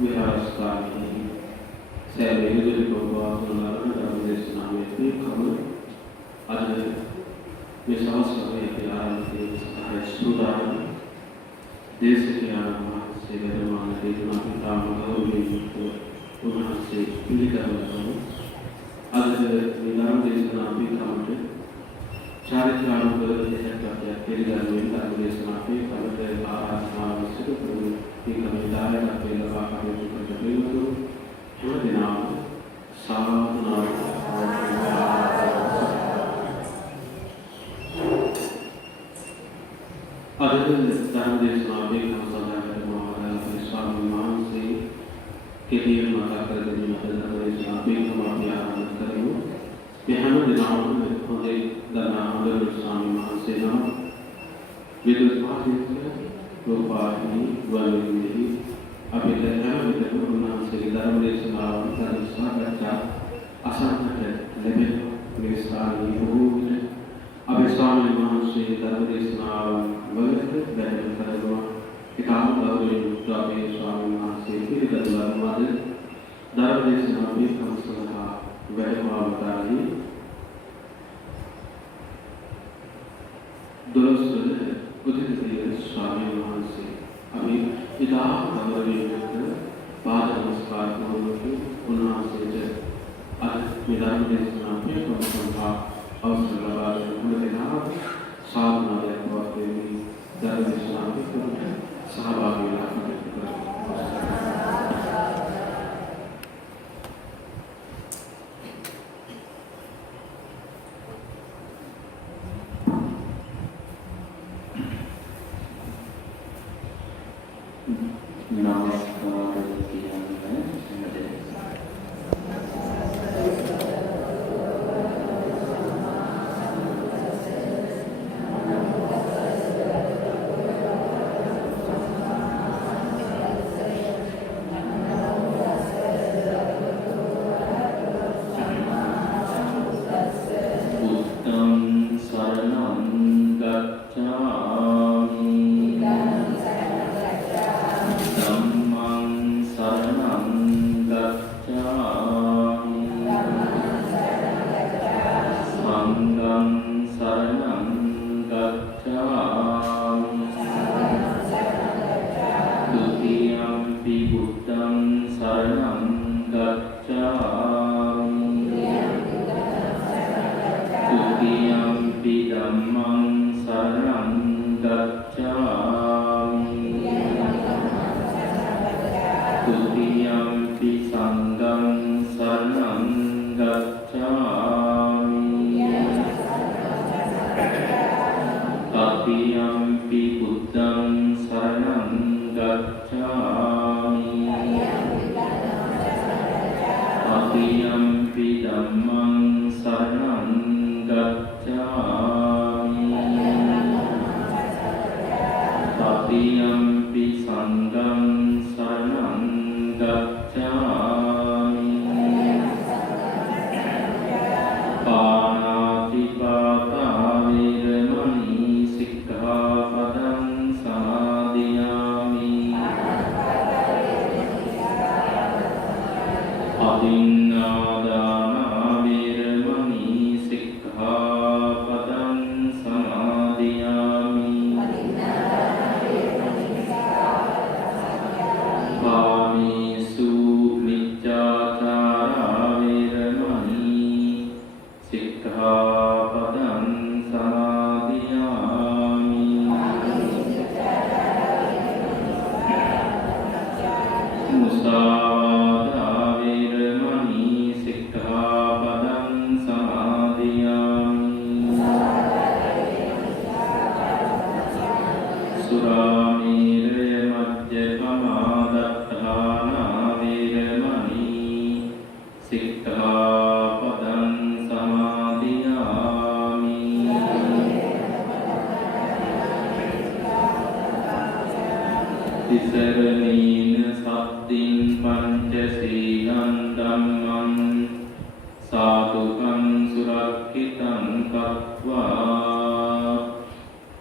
विहारस्थान सैले जो प्रभाव धर्मदेशना में खबर आज विश्वास करने आरंभ सुधार देश के आरंभ से गरमान के पिता गौरवी उन्हां से पीड़ित आज विधान देशना भी काम चारित्र आरंभ करते केरला में धर्मदेशना पे खबर आराधना से की कविताएं के लगा कार्य करते हैं तो दिना साधना अदर धर्मदेशना भी सदा हमारा स्वामी मान से के लिए माता कर देने धर्मदेशना भी हमारी आराधना करें यहां दिनाओं में होते दरना अदर स्वामी मान से नाम विद्युत भाषा रूपाही वैदिकी अभिलेखा विद्युत से धर्मदेशना धर्मसा बच्चा असाध्य लेकिन विस्तारी भूत अभिस्वामी मान से धर्मदेशना वैदिक बैठक करेगा किताब गौरव प्राप्त स्वामी मान से फिर धर्मवाद धर्मदेशना भी हम सदा वैभव बताई दुरुस्त उदित स्वामी मान से अभी पिता गौरव पाद नमस्कार करोगे उन्हां से विधान देशना पे संभा अवसर लगा उन्हें साधना करते हुए धर्म देशना पे सहभागी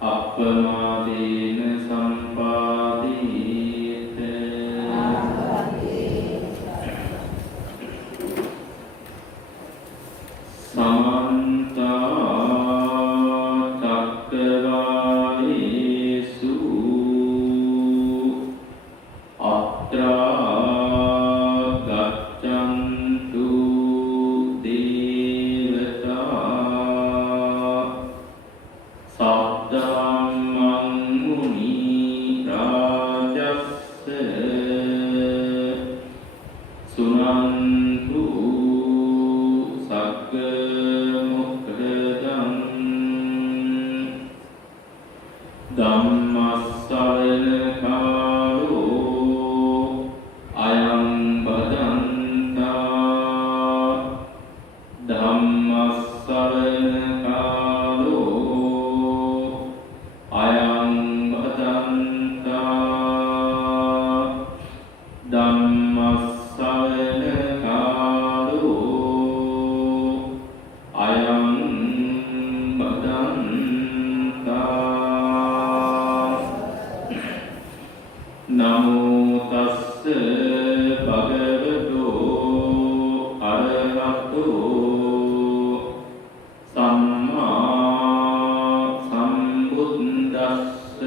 අප්පමාදේන සම්පාදී සුනන්තු සග්ග මොක්ඛදං ධම්මස්සවන කාලෝ අයං බදන්තා ධම්මස්සවන කාලෝ අයං බදන්තා ධම්මස්සවන කාලෝ අයං බදන්තා නමෝ තස්ස භගවතෝ අරහතෝ සම්මා සම්බුද්දස්ස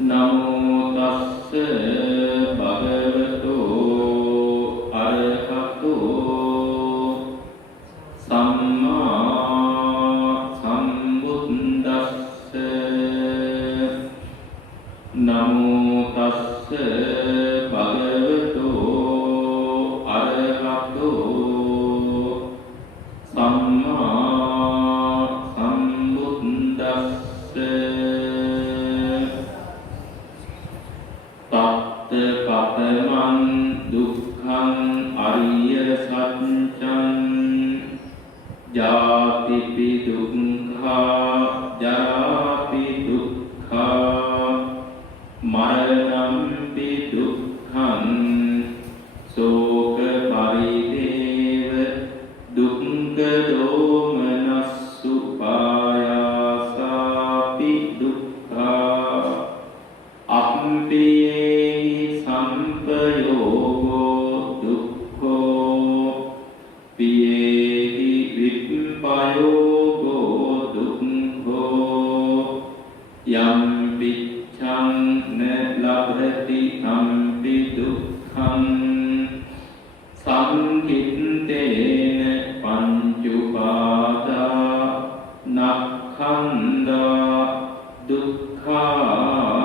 නමෝ තස්ස භගවතෝ අරහතෝ සම්මා සම්බුද්දස්ස නමෝ තස්ස භගවතෝ අරහතෝ සම්මා සම්බුද්දස්ස තත්ත පතමං දුක්ඛං අරිය සත්‍යං ජාතිපි දුක්ඛා ජරාපි දුක්ඛා මරණම්පි දුක්ඛං සෝක පරිදේව දුක්ඛ දෝමනස්සු පායාසාපි දුක්ඛා අප්පියේහි සම්පයෝගෝ දුක්ඛෝ පියේහි විප්පයෝගෝ දුක්ඛෝ යම් පිච්ඡං න ලබති අම්පි දුක්ඛං සංකිට්ඨේන පංචුපාදා නක්ඛන්දා දුක්ඛාති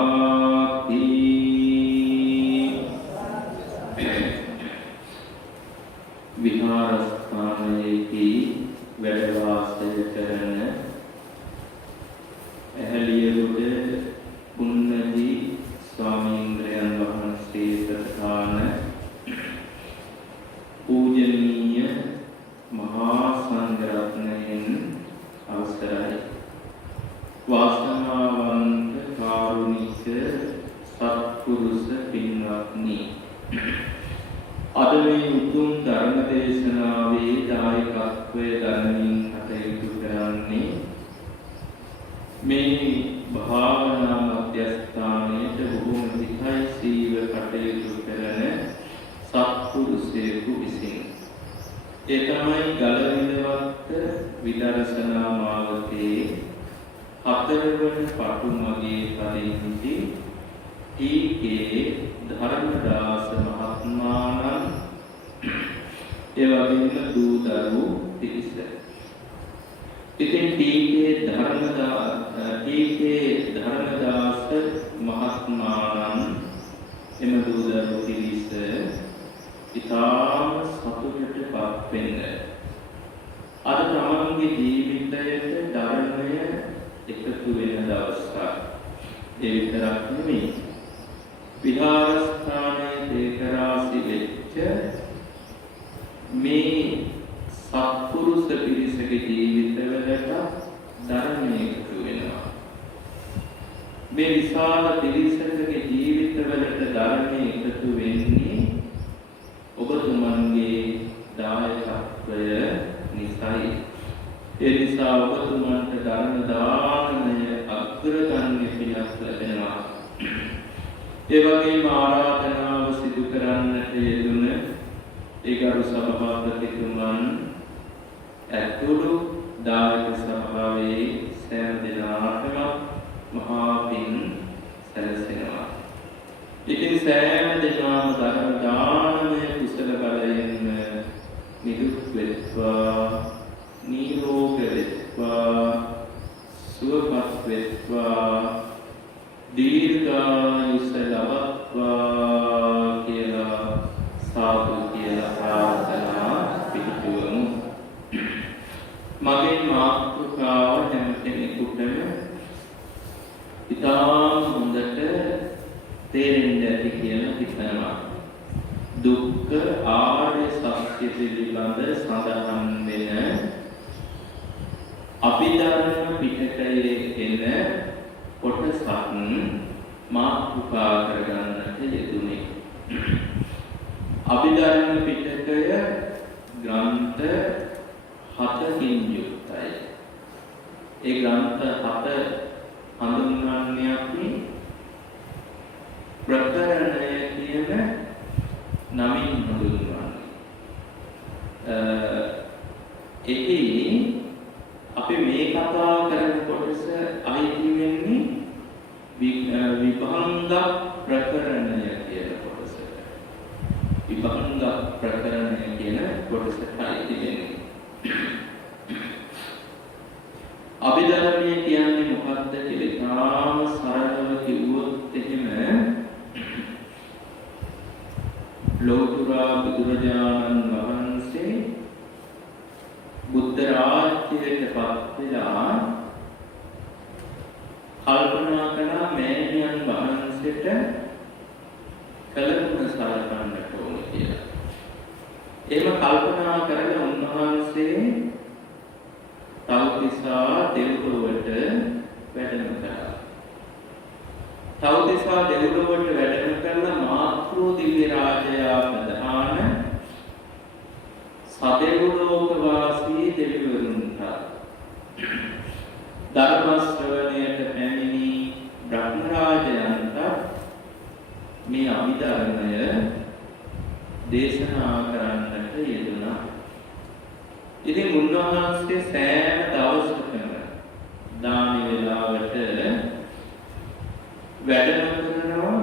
විහාරස්ථානයේදී වැඩ වාසය කරන ඇහැලියගොඩ පුන්නජී ස්වාමීන්ද්‍රයන් වහන්සේ ප්‍රධාන පූජනීය මහා සංඝරත්නයන් අවසරයි වාසනාවන්ත කාරුණික සත්පුරුෂ පින්වත්නි අද මේ උතුම් ධර්ම දේශනාවේ දායකත්වයේ දරමින් කටයුතු කරන්නේ මේ භාවනා මධ්‍යස්ථානයේ බොහෝම විතයිසීව කටයුතු කරන සත්පුරුෂයෙකු විසින් ඒ තමයි ගලවිලවත්ත විදර්ශනා මාවතේ 4 වන පටුමගේ පදිංචි ටී.කේ. ධර්මදාස මහත්මයාණන් ඒ වගේම දූ දරුවෝ පිරිස. ඉතින් ටී.කේ. ධර්මදාස මහත්මයාණන් එම දූ දරුවෝ පිරිස ඉතාම සතුටටපත් වෙන්න අද තමන්ගේ ජීවිතයට ධර්මය එකතු වෙන දවසක්. ඒ විතරක් නෙමෙයි විහාරස්ථානයේ දේකරාසි වෙච්ච මේ සත්පුරුෂ පිරිසගේ ජීවිතවලට ධර්මය එකතු වෙනවා. මේ විශාල පිරිසකගේ ජීවිතවලට ධර්මය එකතු වෙන්නේ ඔබතුමන්ගේ දායකත්වය නිසායි. ඒ නිසා ඔබතුමන්ට ධර්ම දානය අග්‍රගණ්‍ය පිනක් ලැබෙනවා. ඒ වගේම ආරාධනාව සිදු කරන්නට යෙදුන ඒ ගරු සභාපතිතුමන් ඇතුළු දායක සභාවේ සෑම දෙනාටම මහා පින් සැලසෙනවා. ඉතින් සෑම දෙනාම ධර්ම දානමය කුසල බලයෙන් නිදුක් වෙත්වා, නිරෝග වෙත්වා, සුවපත් වෙත්වා, දීර්ඝායුෂ ලබත්වා කියලා දුක්ඛ ආර්ය සත්‍ය පිළිබඳ සඳහන් වෙන අභිධර්ම පිටකයේ එන කොටසක් මාතෘකා කරගන්නට යෙදුනේ. අභිධර්ම පිටකය ග්‍රන්ථ 7කින් යුක්තයි. ඒ ග්‍රන්ථ 7 හඳුන්වන්නේ අපි ප්‍රකරණය කියන නමින් හඳුන්වන්නේ. එහි අපි මේ කතා කරන කොටස අයිති වෙන්නේ විභංග ප්‍රකරණය කියන කොටසට. විභංග ප්‍රකරණය කියන කොටසට අයිති වෙන්නේ. අභිධර්මය කියන්නේ මොකක්ද කියලා තාම සරලව කිව්වොත් එහෙම ලෝතර බුදුරජාණන් වහන්සේ බුද්ධ රාජ්‍යයට පත් වෙලා කල්පනා කළා මෑණියන් වහන්සේට කලගුණ සලකන්නට ඕන කියලා. එහෙම කල්පනා කරලා උන්වහන්සේ තව්තිසා දෙව්ලොවට වැඩම කළා. තව්තිසා දෙව්ලොවට වැඩම කළා මාතෘ දිව්‍ය රාජයා ප්‍රධාන සදෙව්ලෝක වාසී දෙවිවරුන්ට ධර්ම ශ්‍රවණයට පැමිණි බ්‍රහ්ම රාජයන්ට මේ අභිධර්මය දේශනා කරන්නට යෙදුණා. ඉතින් උන්වහන්සේ සෑම දවසකම දාන වේලාවට වැඩම කරනවා.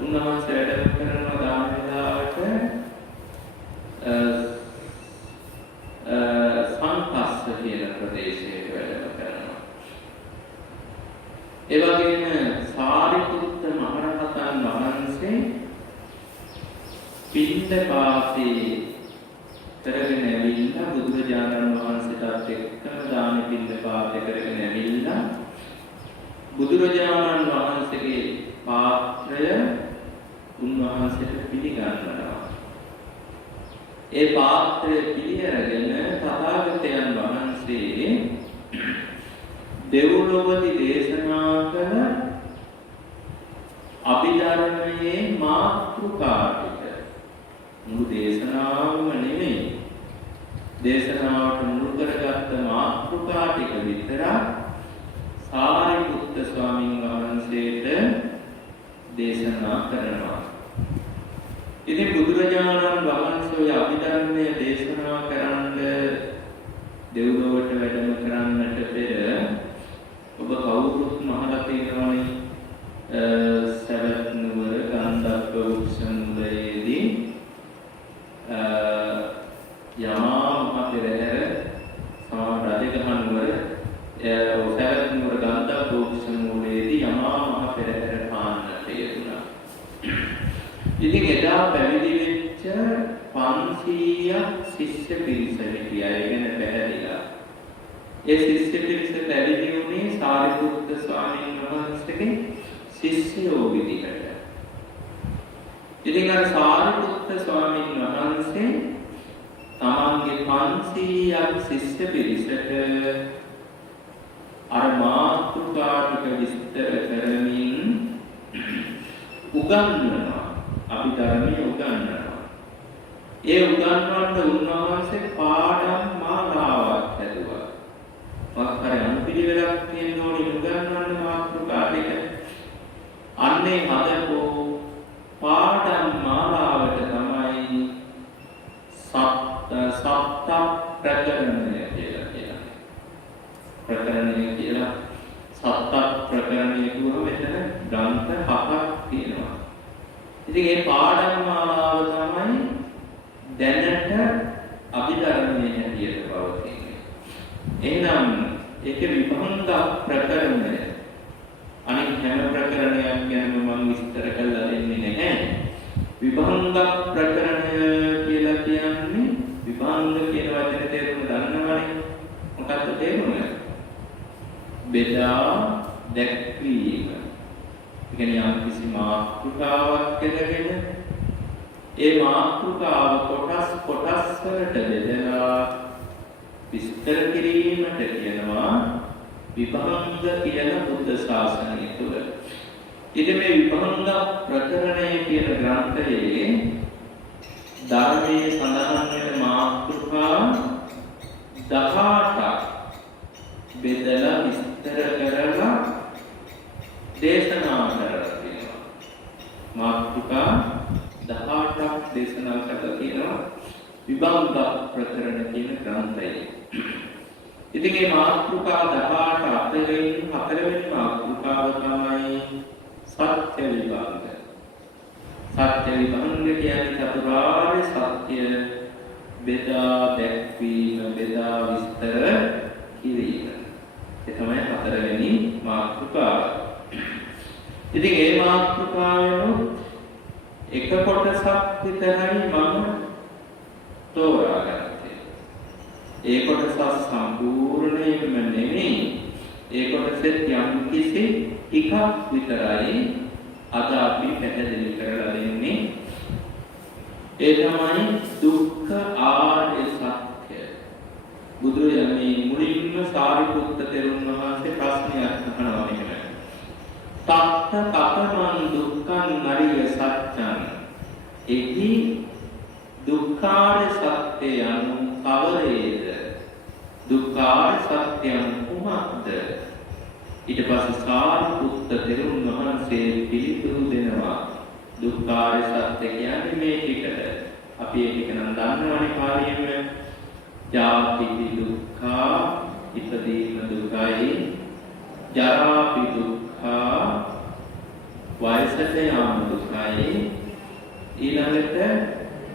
උන්වහන්සේ වැඩම කරනවා දාන වේලාවට සංකස්ස කියන ප්‍රදේශයට වැඩම කරනවා. ඒ වගේම සාරිපුත්ත මහරහතන් වහන්සේ පින්දපාතේ කරගෙන ඇවිල්ලා බුදුරජාණන් වහන්සේට එක්කම දාන පින්දපාතේ කරගෙන ඇවිල්ලා බුදුරජාණන් වහන්සේගේ පාත්‍රය උන්වහන්සේට පිළිගන්නවා. ඒ පාත්‍රය පිළිඅරගෙන තථාගතයන් වහන්සේ දෙව්ලොවදී දේශනා කළ අභිධර්මයේ මාතෘකා ටික මුළු දේශනාවම නෙමෙයි. දේශනාවට මුල් කරගත්ත මාතෘකා ටික විතරක් සාරිපුත්ත ස්වාමීන් වහන්සේට දේශනා කරනවා. ඉතින් බුදුරජාණන් වහන්සේ අභිධර්මයේ දේශනා කරන්න දෙව්ලොවට වැඩම කරන්නට පෙර ඔබ කවුරුත් මහලා තියෙනවනේ සවැත් නුවර ගන්ධබ්බ වෘක්ෂ මූලයේදී යමා මහ පෙරහැර රජගහ නුවර සවැත් නුවර ගන්ධබ්බ වෘක්ෂ මූලයේදී යමා මහ පෙරහැර පාන්නට යෙදුණා. ඉතින් එදා පැවිදි වෙච්ච 500ක් ශිෂ්‍ය පිරිස හිටියා. ඒ ගැන පැහැදිලා. ඒ ශිෂ්‍ය පිරිස පැවිදි වුණේ සාරිපුත්ත ස්වාමීන් වහන්සේගේ ශිෂ්‍යයෝ විදිහට. ඉතින් අර සාරිපුත්ත ස්වාමීන් වහන්සේ තමන්ගේ 500ක් ශිෂ්‍ය පිරිසට අර මාතෘකා ටික විස්තර කරමින් උගන්වනවා. අභිධර්මයේ උගන්වනවා. ඒ උගන්වන්න උන්වහන්සේ පාඩම් මාලාවක් හැදුවා. වක්කර අනුපිළිවෙලක් තියෙන ඕනේ උගන්වන්න මාතෘකා ටික. අන්නේ හදපෝ පාඩම් මාලාවට තමයි සප්ත ප්‍රකරණය කියලා කියන්නේ. ප්‍රකරණය කියලා සප්ත ප්‍රකරණය කියුවම මෙතන ග්‍රන්ථ 7ක් තියෙනවා. ඉතින් මේ පාඩම් මාලාව තමයි දැනට අභිධර්මයේ හැටියට පවතින්නේ. එහෙනම් ඒක විභංග ප්‍රකරණය. අනිත් හැම ප්‍රකරණයක් ගැනම මම විස්තර කරලා දෙන්නේ නැහැ. විභංග ප්‍රකරණය කියලා කියන්නේ විභංග කියන වචනේ තේරුම දන්නවනේ. මොකක්ද තේරුම? බෙදා දැක්වීම. කියන්නේ යම් කිසි මාතෘකාවක් කරගෙන ඒ මාතෘකාව කොටස් වලට බෙදලා විස්තර කිරීමට කියනවා විභංග කියන බුද්ධ ශාසනය තුළ. ඉතින් මේ විභංග ප්‍රකරණය කියන ග්‍රන්ථයේ ධර්මයේ සඳහන් වෙන මාතෘකා 18ක් බෙදලා විස්තර කරලා දේශනා කරලා තියෙනවා. මාතෘකා 18ක් දේශනා කරලා තියෙනවා විභංග ප්‍රකරණ කියන ග්‍රන්ථයේ. ඉතින් මේ මාතෘකා 18 අතරින් හතරවෙනි මාතෘකාව තමයි සත්‍ය විභංග. සත්‍ය විභංග කියන්නේ චතුරාර්ය සත්‍ය බෙදා දැක්වීම, බෙදා විස්තර කිරීම. ඒ තමයි හතරවෙනි මාතෘකාව. ඉතින් මේ මාතෘකාවෙන් එක කොටසක් විතරයි මම තෝරාගත්තේ. ඒ කොටස සම්පූර්ණයෙන්ම නෙමෙයි. ඒ කොටසෙත් යම් කිසි ටිකක් විතරයි අද අපි පැහැදිලි කරලා දෙන්නේ. ඒ තමයි දුක්ඛ ආර්ය සත්‍ය. බුදුරජාණන් මුලින්ම සාරිපුත්ත තෙරුන් වහන්සේ ප්‍රශ්නයක් අහනවා මෙහෙම. තත්ත කතමං දුක්ඛං අරිය සත්‍යං. එහි දුක්ඛාර්ය සත්‍ය යනු කවරේද? දුක්ඛාර්ය සත්‍යං කුමක්ද? ඊට පස්සේ සාරිපුත්ත තෙරුන් වහන්සේ පිළිතුරු දෙනවා. දුක්ඛාර්ය සත්‍ය කියන්නේ මේ ටිකට. අපි ඒක නම් දන්නවනේ පාළියෙම. ජාති දුක්ඛා, ඉපදීම දුකයි. ජරාපි දුක්ඛා, වයසට යාම දුකයි. ඊළඟට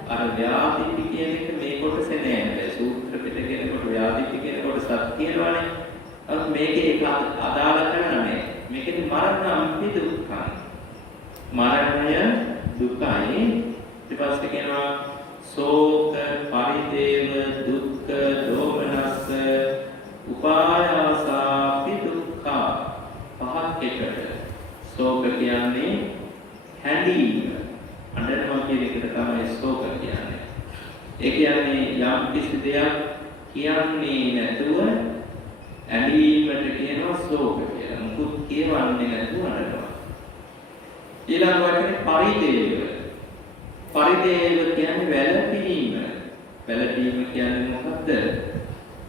අර ව්‍යාධි කියන එක මේ කොටසේ නෑ. සූත්‍ර පිටකේනකොට ව්‍යාධි කියන කොටසක් තියෙනවානේ. අර මේකේ ඒක අදාළ කරන්නේ. මේකේ මරණම්පි දුක්ඛයි. මරණය දුකයි. ඊට පස්සේ කියනවා ශෝක, පරිදේව, දුක්ඛ, දෝමනස්ස, උපායාසාපි දුක්ඛා. පහක් එකට. ශෝක කියන්නේ හැඬීම. අඬනවා කියන එකට තමයි ශෝක කියන්නේ. ඒ කියන්නේ යම් කිසි දෙයක් කියන්නේ නැතුව ඇඬීමට කියනවා ශෝක කියලා. මුකුත් කියවන්නේ නැතුව අඬනවා. ඊළඟ වචනේ පරිදේව. පරිදේව කියන්නේ වැළපීම. වැළපීම කියන්නේ මොකද්ද?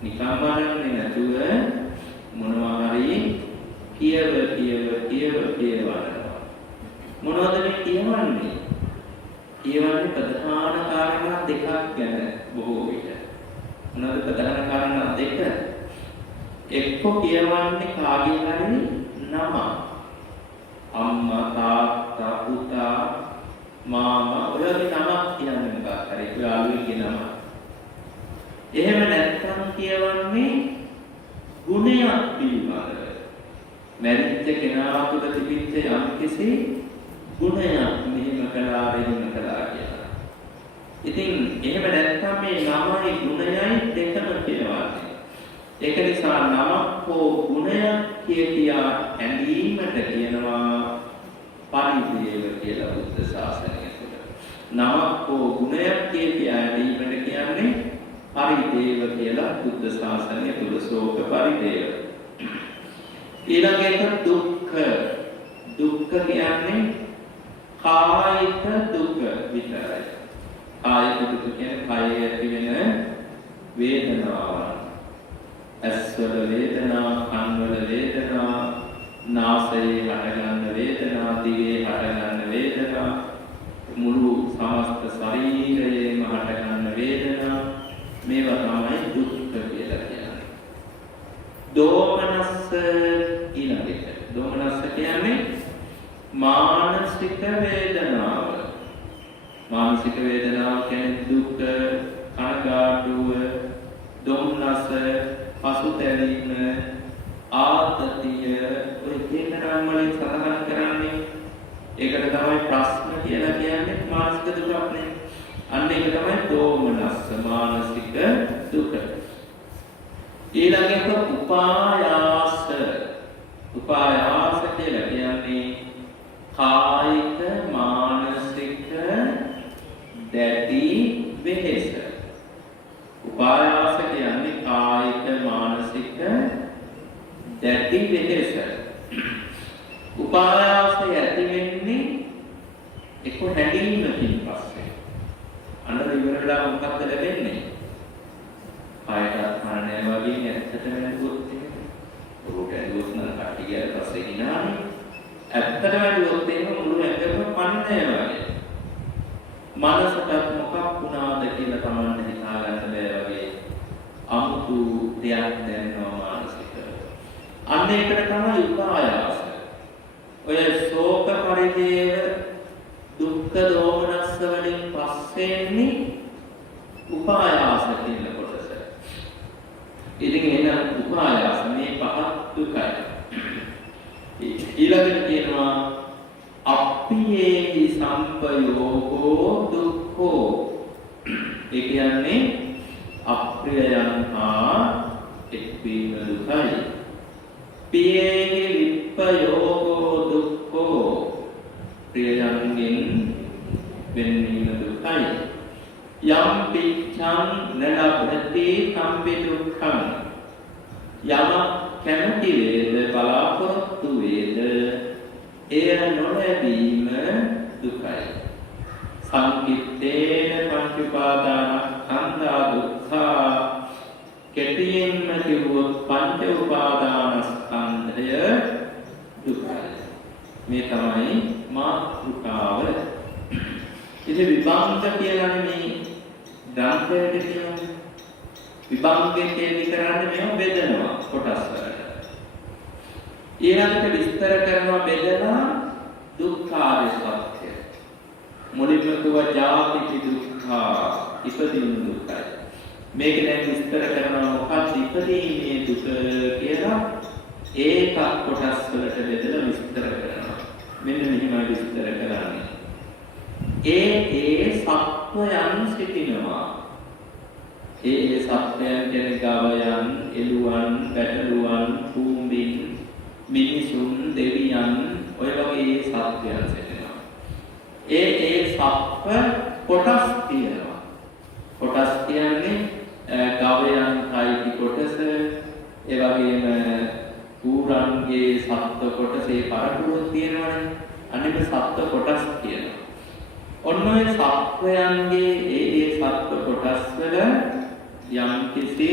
නිකම් බලන්නේ නැතුව මොනවා හරි කියවනවා. මොනවද මේ කියවන්නේ? කියවන්නේ ප්‍රධාන කාරණා දෙකක් ගැන බොහෝ විට. මොනවද ප්‍රධාන කාරණා දෙක? එක්ක කියවන්නේ කාගේ හරි නම. අම්මා, තාත්තා, පුතා, මාමා ඔයගේ නමක් කියන්නේ මොකක් හරි යාළුවෙක්ගේ නම. එහෙම නැත්නම් කියවන්නේ ගුණයක් පිළිබඳව. මැරිච්ච කෙනා තුළ තිබිච්ච යම්කිසි ගුණයක් මෙහෙම කළා කියලා. ඉතින් එහෙම නැත්නම් මේ නමයි ගුණයයි දෙකම කියවන්නේ. ඒක නිසා නමක් හෝ ගුණයක් කියා ඇඳීමට කියනවා පරිදේව කියලා බුද්ධ ශාසනය තුළ. නමක් හෝ ගුණයක් කියා ඇඳීමට කියන්නේ පරිදේව කියලා බුද්ධ ශාසනය තුළ. ශෝක පරිදේව. ඊළඟ එක දුක්ඛ. දුක්ඛ කියන්නේ කායික දුක විතරයි. කායික දුක කියන්නේ කායයේ ඇති වෙන වේදනාවන්. ඇස්වල වේදනා, කන්වල වේදනා, නාසයේ හටගන්න වේදනා, දිවේ හටගන්න වේදනා, මුළු සමස්ත ශරීරයේම හටගන්න වේදනා. මේවා තමයි දුක්ඛ කියලා කියන්නේ. දෝමනස්ස ඊළඟට. දෝමනස්ස කියන්නේ මානසික වේදනාව. මානසික වේදනාව කියන්නේ දුක, කනගාටුව, දුම්නස, පසුතැවීම, ආතතිය ඔය කියන නම් වලින් සඳහන් කරන්නේ. ඒකට තමයි ප්‍රශ්න කියලා කියන්නේ මානසික දුකක් නේ. අන්න ඒක තමයි දෝමනස්ස මානසික දුක. ඊළඟට උපායාස. උපායාස කියලා කියන්නේ කායික, මානසික එක්ක හැඬීමකින් පස්සේ අන්න ඉවරලා මොකක්ද ලැබෙන්නේ? ආයතන මරණය වගේ ඇත්තටම නේද? රෝග ඇදුවොත් නම් කට්ටි ගියාට පස්සේ හිනානේ. ඇත්තටම ඇදුවොත් එහෙම මුළු ඇඟම පන්නේ වගේ. මනසට මොකක් වුණාද කියලා Tamanne හිතා ගන්න බෑ වගේ. අමුතු දෙයක් දැනෙනවා මානසික. අන්න ඒකට තමයි උපායාස. ඔය ශෝක පරිදේව දුක්ඛ දෝමනස්ස වලින් පස්සේන්නේ උපායාස කියන කොටස. ඉතින් එන උපායාස මේ පහත් දුකයි. ඊළඟට කියනවා අප්පියේහි සම්පයෝගෝ දුක්ඛෝ. ඒ කියන්නේ අප්‍රියයන් හා එක්වීම දුකයි. පියේහි විප්පයෝගෝ දුක්ඛෝ. ප්‍රියයන්ගෙන් වෙන්වීම දුකයි. යම් පිච්ඡං නලබ්ධති කම්පි දුක්ඛං. යම කැමති වේද බලාපොරොත්තු වේද එය නොලැබීම දුකයි. සංකිට්ඨේන පංච උපාදානස්කන්ධා දුක්ඛා. කෙටියෙන්ම කිව්වොත් පංච උපාදානස්කන්ධය දුකයි. මේ තමයි මාතෘකාව. ඉතින් විභංග කියලානේ මේ ධර්මයේ කියන්නේ. විභංගයේ කරන්නේ මේව බෙදනවා කොටස් වලට. ඊළඟට විස්තර කරනවා බෙදලා දුක්ඛාරය සත්‍ය. මුලින්ම කිව්වා ජාති දුක්ඛා ඉපදීම දුකයි. මේක දැන් විස්තර කරනවා මොකක්ද ඉපදීමේ දුක කියලා ඒක කොටස් වලට බෙදලා විස්තර කරනවා. මෙන්න මෙහිමයි විස්තර කරන්නේ. ඒ සත්වයන් සිටිනවා. ඒ සත්වයන් කියන ගවයන්, එළුවන්, බැටළුවන්, කූඹින්, මිනිසුන්, දෙවියන් ඔය වගේ සත්වයන් සිටිනවා. ඒ සත්ව කොටස් තියෙනවා. කොටස් කියන්නේ ගවයන් කයිති කොටස, ඒ වගේම ඌරන්ගේ සත්ව කොටස ඒ පරපුරක් තියෙනවනේ. අනිත් සත්ව කොටස් තියෙනවා. ඔන්න ඔය සත්වයන්ගේ ඒ සත්ව කොටස් වල යම් කිසි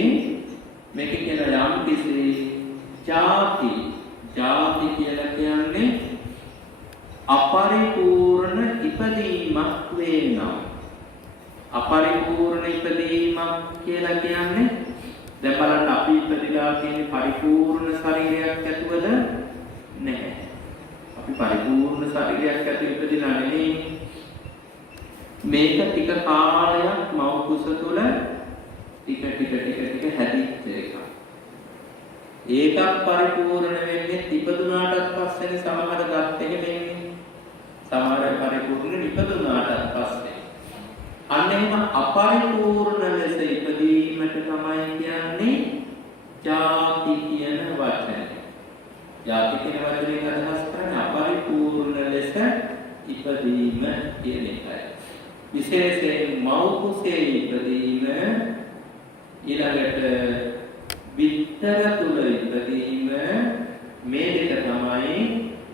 මේක කියන යම් කිසි ಜಾති කියලා කියන්නේ අපරිපූර්ණ ඉපදීමක් වෙනවා. අපරිපූර්ණ ඉපදීමක් කියලා කියන්නේ දැන් බලන්න අපි ඉපදිලා තියෙන පරිපූර්ණ ශරීරයක් ඇතුවද නැහැ. අපි පරිපූර්ණ ශරීරයක් ඇතුව ඉපදිලා නෙමෙයි. මේක ටික කාලයක් මව් කුස තුල ටික හැදිච්ච එකක්. ඒකක් පරිපූර්ණ වෙන්නේ ඉපදුනාටත් පස්සේ සමහර දත් එක වෙන්නේ. සමහර පරිපූර්ණ ඉපදුනාටත් පස්සේ. අන්න එහෙම අපරිපූර්ණ ලෙස ඉපදීමට තමයි කියන්නේ ජාති කියන වචනය. ජාති කියන වචනේ අදහස් කරන්නේ අපරිපූර්ණ ලෙස ඉපදීම කියන එකයි. විශේෂයෙන් මව් කුසේ ඉපදීම, ඊළඟට විතර තුල ඉපදීම, මේ දෙක තමයි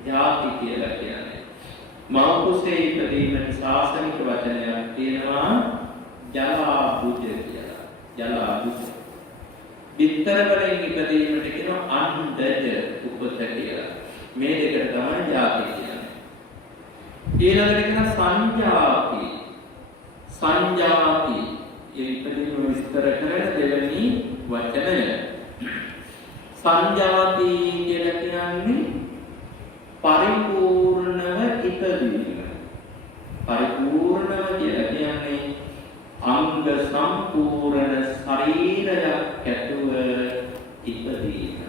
ජාති කියලා කියන්නේ. මව් කුසේ ඉපදීමට ශාසනික වචනයක් තියෙනවා ජලාබුජ කියලා. ජලාබුජ. විතර වලින් ඉපදීමට කියනවා අන්දජ උපත කියලා. මේ දෙක තමයි ජාති කියන්නේ. ඊළඟට කියන සංජාති. සංජාති ඉපදීම විස්තර කරන දෙවෙනි වචනය. සංජාති කියලා කියන්නේ පරිපූර්ණව ඉපදීම. පරිපූර්ණව කියලා කියන්නේ අංග සම්පූර්ණ ශරීරයක් ඇතුව ඉපදීම.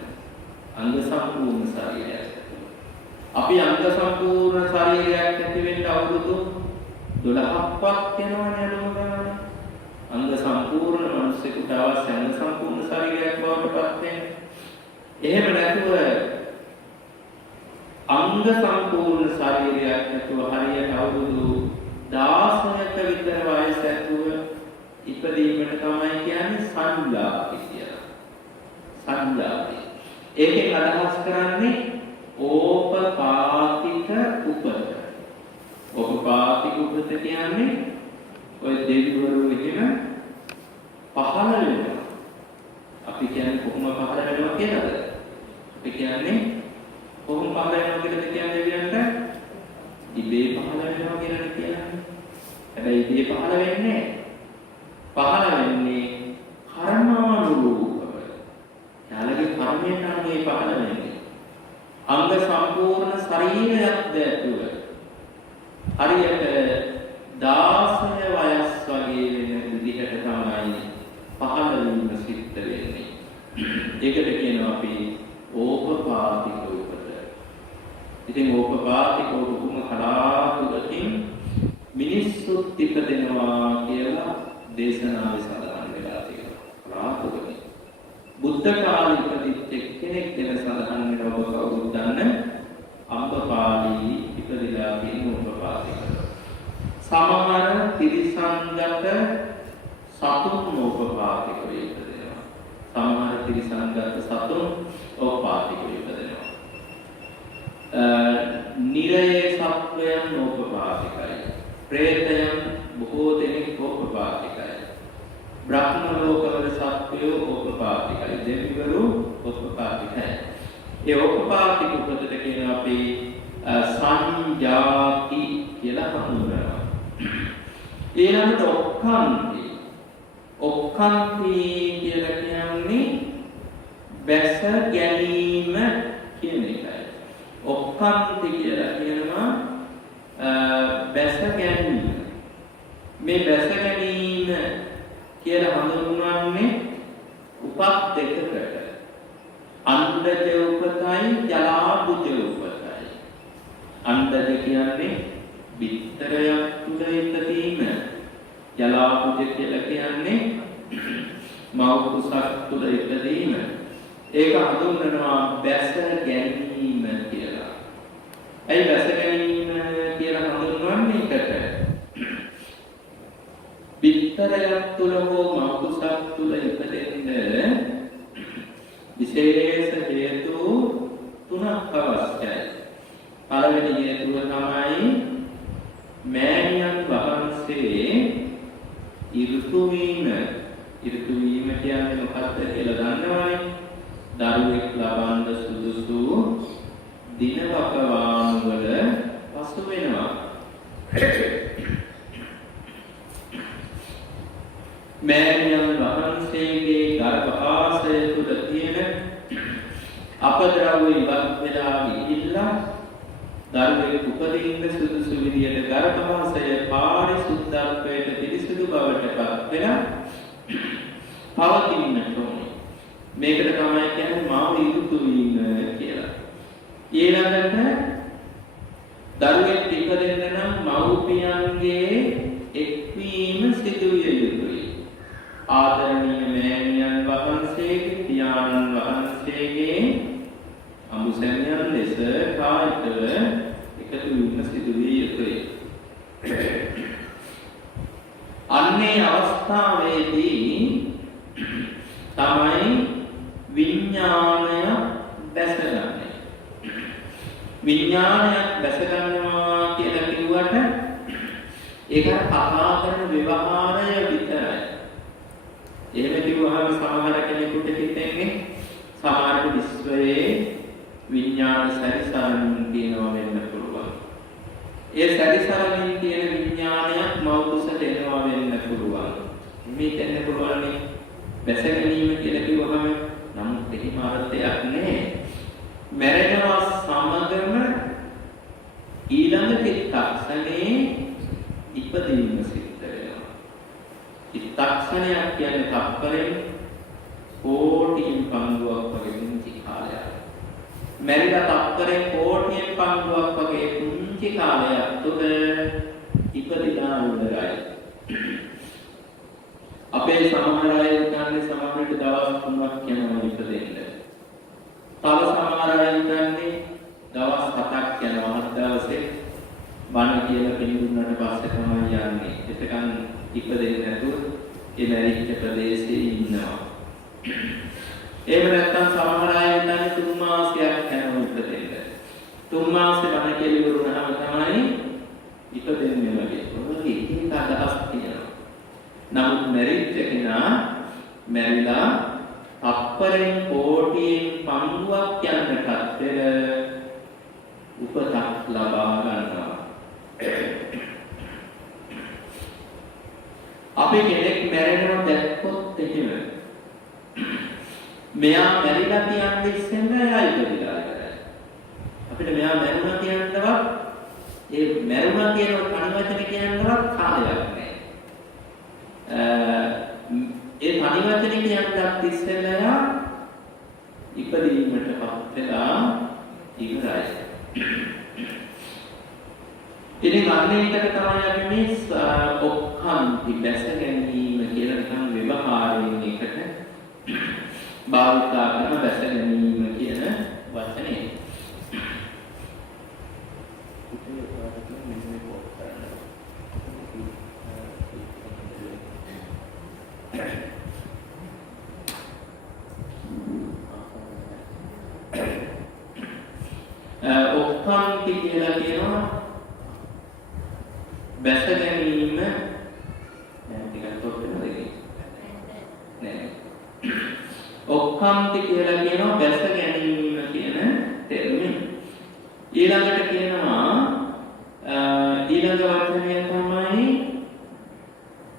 අංග සම්පූර්ණ ශරීරයක්. අපි අංග සම්පූර්ණ ශරීරයක් ඇති වෙන්න අවුරුදු 12ක්වත් යනවනේ නෝනා. අංග සම්පූර්ණ මනුස්සයෙකුට අවශ්‍ය අංග සම්පූර්ණ ශරීරයක් බවට පත් වෙන්න. එහෙම නැතුව අංග සම්පූර්ණ ශරීරයක් නැතුව හරියට අවුරුදු 16ක විතර වයස ඇතුව ඉපදීමට තමයි කියන්නේ සංජාති කියලා. සංජාති. ඒකෙන් අදහස් කරන්නේ ඕපපාතික උපත. ඕපපාතික උපත කියන්නේ ඔය දෙවිවරු එහෙම පහළ වෙනවා. අපි කියන්නේ කොහොම පහළ වෙනවා කියලාද? අපි කියන්නේ කොහොම පහළ වෙනවා කියලාද කියන්නේ දෙවියන්ට? ඉබේ පහළ වෙනවා කියලා කියන්නේ. හැබැයි ඉබේ පහළ වෙන්නේ පහළ වෙන්නේ කර්මානුරූපව. යාළගේ කර්මයට අනුව පහළ වෙන්නේ. අංග සම්පූර්ණ ශරීරයක් දැතුව. හරියට 16 වයස් වගේ වෙන විදිහට තමයි පහළ වීම සිද්ධ වෙන්නේ. ඒකට කියනවා අපි ඕපපාතික උපත. ඉතින් ඕපපාතික උපම කලාතුරකින් මිනිස්සුත් ඉපදෙනවා කියලා දේශනාවේ සඳහන් වෙලා තියෙනවා. කලාතුරකින් බුද්ධ කාලේ ඉපදිච්ච කෙනෙක් ගැන සඳහන් වෙනවා. ඔබ කවුරුද දන්න? අම්බපාලි ඉපදලා තියෙන ඕපපාතික. සමහර තිරිසන්ගත සතුන් ඕපපාතික ඉපදෙනවා. සමහර තිරිසන්ගත සතුන් ඕපපාතික ඉපදෙනවා. නිරයේ සත්වයන් ඕපපාතිකයි. ප්‍රේතයන් බොහෝ දෙනෙක් ඕපපාතිකයි. බ්‍රහ්ම ලෝකවල සත්වයෝ ඕපපාතිකයි. දෙවිවරු ඕපපාතිකයි. ඒ ඕපපාතික උපතට කියන අපි සංජාති කියලා හඳුන්වනවා. ඊළඟට ඔක්කාන්ති. ඔක්කාන්ති කියලා කියන්නේ බැස ගැනීම කියන එකයි. ඔක්කාන්ති කියලා කියනවා බැස ගැනීම. මේ බැස ගැනීම කියලා හඳුන්වන්නේ උපත් දෙකකට. අණ්ඩජ උපතයි ජලාබුජ උපතයි. අණ්ඩජ කියන්නේ බිත්තරයක් තුල ඉපදීම. ජලාබුජ කියලා කියන්නේ මව් කුසක් තුල ඉපදීම. ඒක හඳුන්වනවා බැස ගැනීම කියලා. ඇයි බැස ගැනීම කියලා හඳුන්වන්නේ එකට? බිත්තරයක් තුල හෝ මව් කුසක් තුල ඉපදෙන්න විශේෂ හේතු තුනක් අවශ්‍යයි. පළවෙනි හේතුව තමයි මෑණියන් වහන්සේ ඍතු වීම. ඍතු වීම කියන්නේ මොකක්ද කියලා දන්නවනේ? දරුවෙක් ලබන්න සුදුසු දින වකවානු වල පසු වෙනවා. මෑණියන් වහන්සේගේ ගර්භාෂය තුල තියෙන අපද්‍රව්‍ය ඉවත් වෙලා ගිහිල්ලා දරුවෙක් උපදින්න සුදුසු විදියට ගර්භාෂය පාරිශුද්ධත්වයට පිරිසිදු බවට පත් වෙලා පවතින්නට ඕනේ. මේකට තමයි කියන්නේ මාව ඍතු වීම කියලා. ඊළඟට දරුවෙක් ඉපදෙන්න නම් මව්පියන්ගේ එක්වීම සිදු විය යුතුයි. ආදරණීය මෑණියන් වහන්සේගේ පියාණන් වහන්සේගේ අමුසැමියන් ලෙස කායිකව එකතු වීම සිදු විය යුතුයි. අන්නේ අවස්ථාවේදී තමයි විඥාණය දැසගන්නේ. විඥාණයක් දැසගන්නවා කියලා කිව්වට ඒක කතා කරන ව්‍යවහාරය විතරයි. එහෙම කිව්වහම සමහර කෙනෙකුට හිතෙන්නේ සමහර විශ්වයේ විඥාන සැරිසරමින් තියෙනවා වෙන්න පුළුවන්. ඒ සැරිසරමින් තියෙන විඥානයක් මෞකසට එනවා වෙන්න පුළුවන්. මේක එන්න පුළුවන් නේ. බැස ගැනීම කියලා කිව්වහම නමුත් එහෙම අර්ථයක් නැහැ. මැරෙනවා සමගම ඊළඟ චිත්තක්ෂණේ ඉපදීම සිද්ධ වෙනවා. චිත්තක්ෂණයක් කියන්නේ තත්පරෙන් කෝටියෙන් පංගුවක් වගේ පුංචි කාලයක්. මැරිලා තත්පරෙන් කෝටියෙන් පංගුවක් වගේ පුංචි කාලයක් තුළ ඉපදිනා උදරයි. අපේ සමහර අය උදාහරණ සමහරට දවස් 3ක් යනවා ඉපදෙන්න. තව සමහර අය උදාහරණේ දවස් 7ක් යනවා. හත් දවසේ බණ කියලා පිළිගුණාට පස්සේ තමයි යන්නේ. එතකන් ඉපදෙන්නේ නැතුව ඒ මැරිච්ච ප්‍රදේශයේ ඉන්නවා. එහෙම නැත්නම් සමහර අය උදාහරණ 3 මාසයක් යනවා ඉපදෙන්න. 3 මාසේ බණ කියලා ඉවරුනහම තමයි ඉපදෙන්නේ වගේ. ඔයගේ එක අදහස් තියෙනවා. නමුත් මැරිච්ච කෙනා මැරිලා අප්පරෙන් කෝටියෙන් පණුවක් යන්නටත් පෙර උපතක් ලබා ගන්නවා. අපි කෙනෙක් මැරෙනවා දැක්කොත් එහෙම මෙයා මැරිලා කියන්නේ ඉස්සෙල්ලා එයා ඉපදිලා ඉවරයි. අපිට මෙයා මැරුණා කියනවත් ඒ මැරුණා කියන තනි වචන කියනවත් කාලයක් නැහැ. ඒ තනි වචන කියනවත් ඉස්සෙල්ලා එයා ඉපදීමටපත් වෙලා ඉවරයි. ඉතින් අන්නේකට තමයි අපි මේ ඔක්කාන්ති දැස ගැනීම කියලා නිකන් ව්‍යවහාරයෙන් එකට භාවිතා කරන දැස ගැනීම කියන වචනේ. ඔක්කාන්ති කියලා කියනවා බැස ගැනීම ටිකක් තොත් වෙනවද නෑ. ඔක්කාන්ති කියලා කියනවා බැස ගැනීම කියන තේරුම. ඊළඟට කියනවා ඊළඟ වචනය තමයි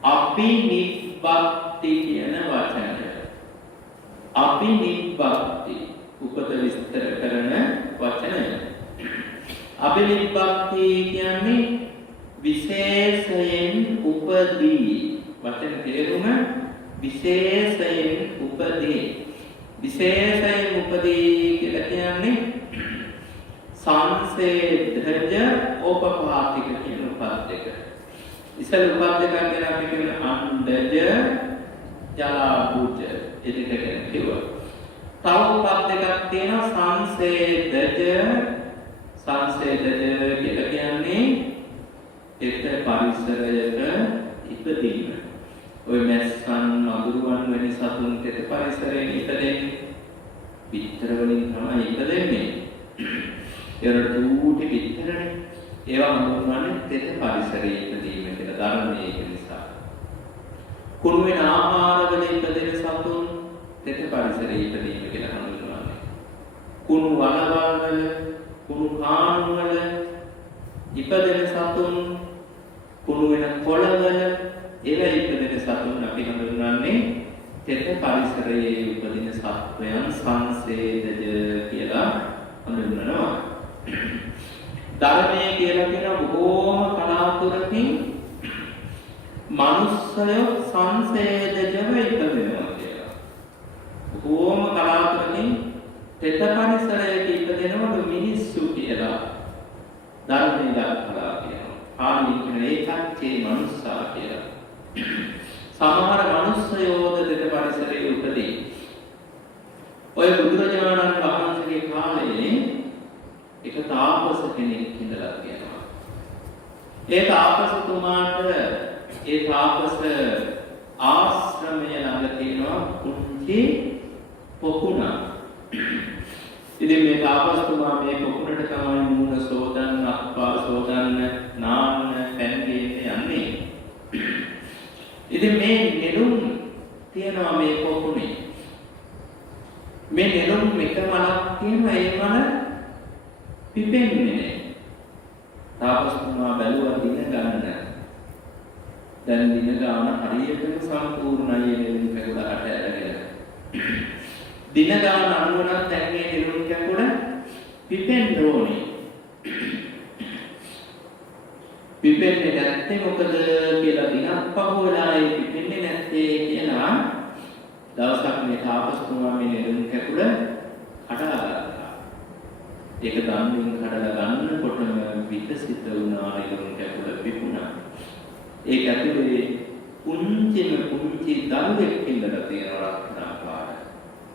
අපිනිබ්බක්ති කියන වචනය. අපිනිබ්බක්ති උපත විස්තර කරන වචනය. අපිනිබ්බක්ති කියන්නේ විශේෂයෙන් උපදී. වචන තේරුම විශේෂයෙන් උපදී. විශේෂයෙන් උපදී කියලා කියන්නේ සංසේධජ ඕපපාතික කියන උපත් දෙක. ඉස්සෙල් උපත් දෙක ගැන අපි කියන අණ්ඩජ ජලාභුජ එදිකට කිව්වා. තව උපත් දෙකක් තියෙනවා සංසේධජ කියලා කියන්නේ එක පරිසරයක ඉපදීම. ඔය මැස්සන් මදුරුවන් වැනි සතුන් තෙත පරිසරයේ ඉපදෙන්නේ. පිටර වලින් තමයි ඉපදෙන්නේ. ඒවල දුටි පිටරනේ. ඒවා හඳුන්වන්නේ තෙත පරිසරයේ ඉපදීම කියලා ධර්මයේ නිසා. කුණු වෙන ආහාරවල ඉපදෙන සතුන් තෙත පරිසරයේ ඉපදීම කියලා හඳුන්වන්නේ. කුණු වලවල් වල කුණු කාණු වල ඉපදෙන සතුන් කුණු වෙන කොළවල ඒවා ඉපදෙන සතුන් අපි හඳුන්වන්නේ තෙත පරිසරයේ උපදින සත්වයන් සංසේදජ කියලා හඳුන්වනවා. ධර්මයේ කියලා කියන බොහෝම කලාතුරකින් මනුස්සය සංසේදජව ඉපදෙනවා කියලා. බොහෝම කලාතුරකින් තෙත පරිසරයක ඉපදෙනවලු මිනිස්සු කියලා ධර්මයේ දක්වලා කියනවා. ආනි කියන ඒකච්චේ මනුස්සා කියලා. සමහර මනුස්සයෝද තෙත පරිසරයේ උපදී. ඔය බුදුරජාණන් වහන්සේගේ කාලේ එක තාපස කෙනෙක් ඉඳලා තියෙනවා. ඒ තාපසතුමාට ඒ තාපස ආශ්‍රමය ළඟ තියෙනවා කුංචි පොකුණක්. ඉතින් මේ තාපසතුමා මේ පොකුණට තමයි මූණ සෝදන්න, අත්පා සෝදන්න, නාන්න, පැන් යන්නේ. ඉතින් මේ නෙළුම් තියනවා මේ පොකුණේ. මේ නෙළුම් එක මලක් තියෙනවා, ඒ මල පිපෙන්නේ නැහැ. තාපසතුමා බැලුවා දින ගන්න. දැන් දින ගාන හරියටම සම්පූර්ණයි නෙළුම් කැකුලට ඇරගෙන. දින ගාන අනුවණක් දැන් මේ නෙළුම් කැකුල පිපෙන්න ඕනේ. පිපෙන්නේ නැත්තේ මොකද කියලා දිනක් පහුවලා ඒ පිපෙන්නේ නැත්තේ කියලා දවසක් මේ තාපසතුමා මේ නෙළුම් කැකුල කඩලා ගත්තා. ඒක දම්මින් කඩලා ගන්නකොටම විකසිත වුණා නෙළුම් කැකුල පිපුණා. ඒක ඇතුලේ පුංචි දරුවෙක් ඉඳලා තියෙන රත්නාකාර.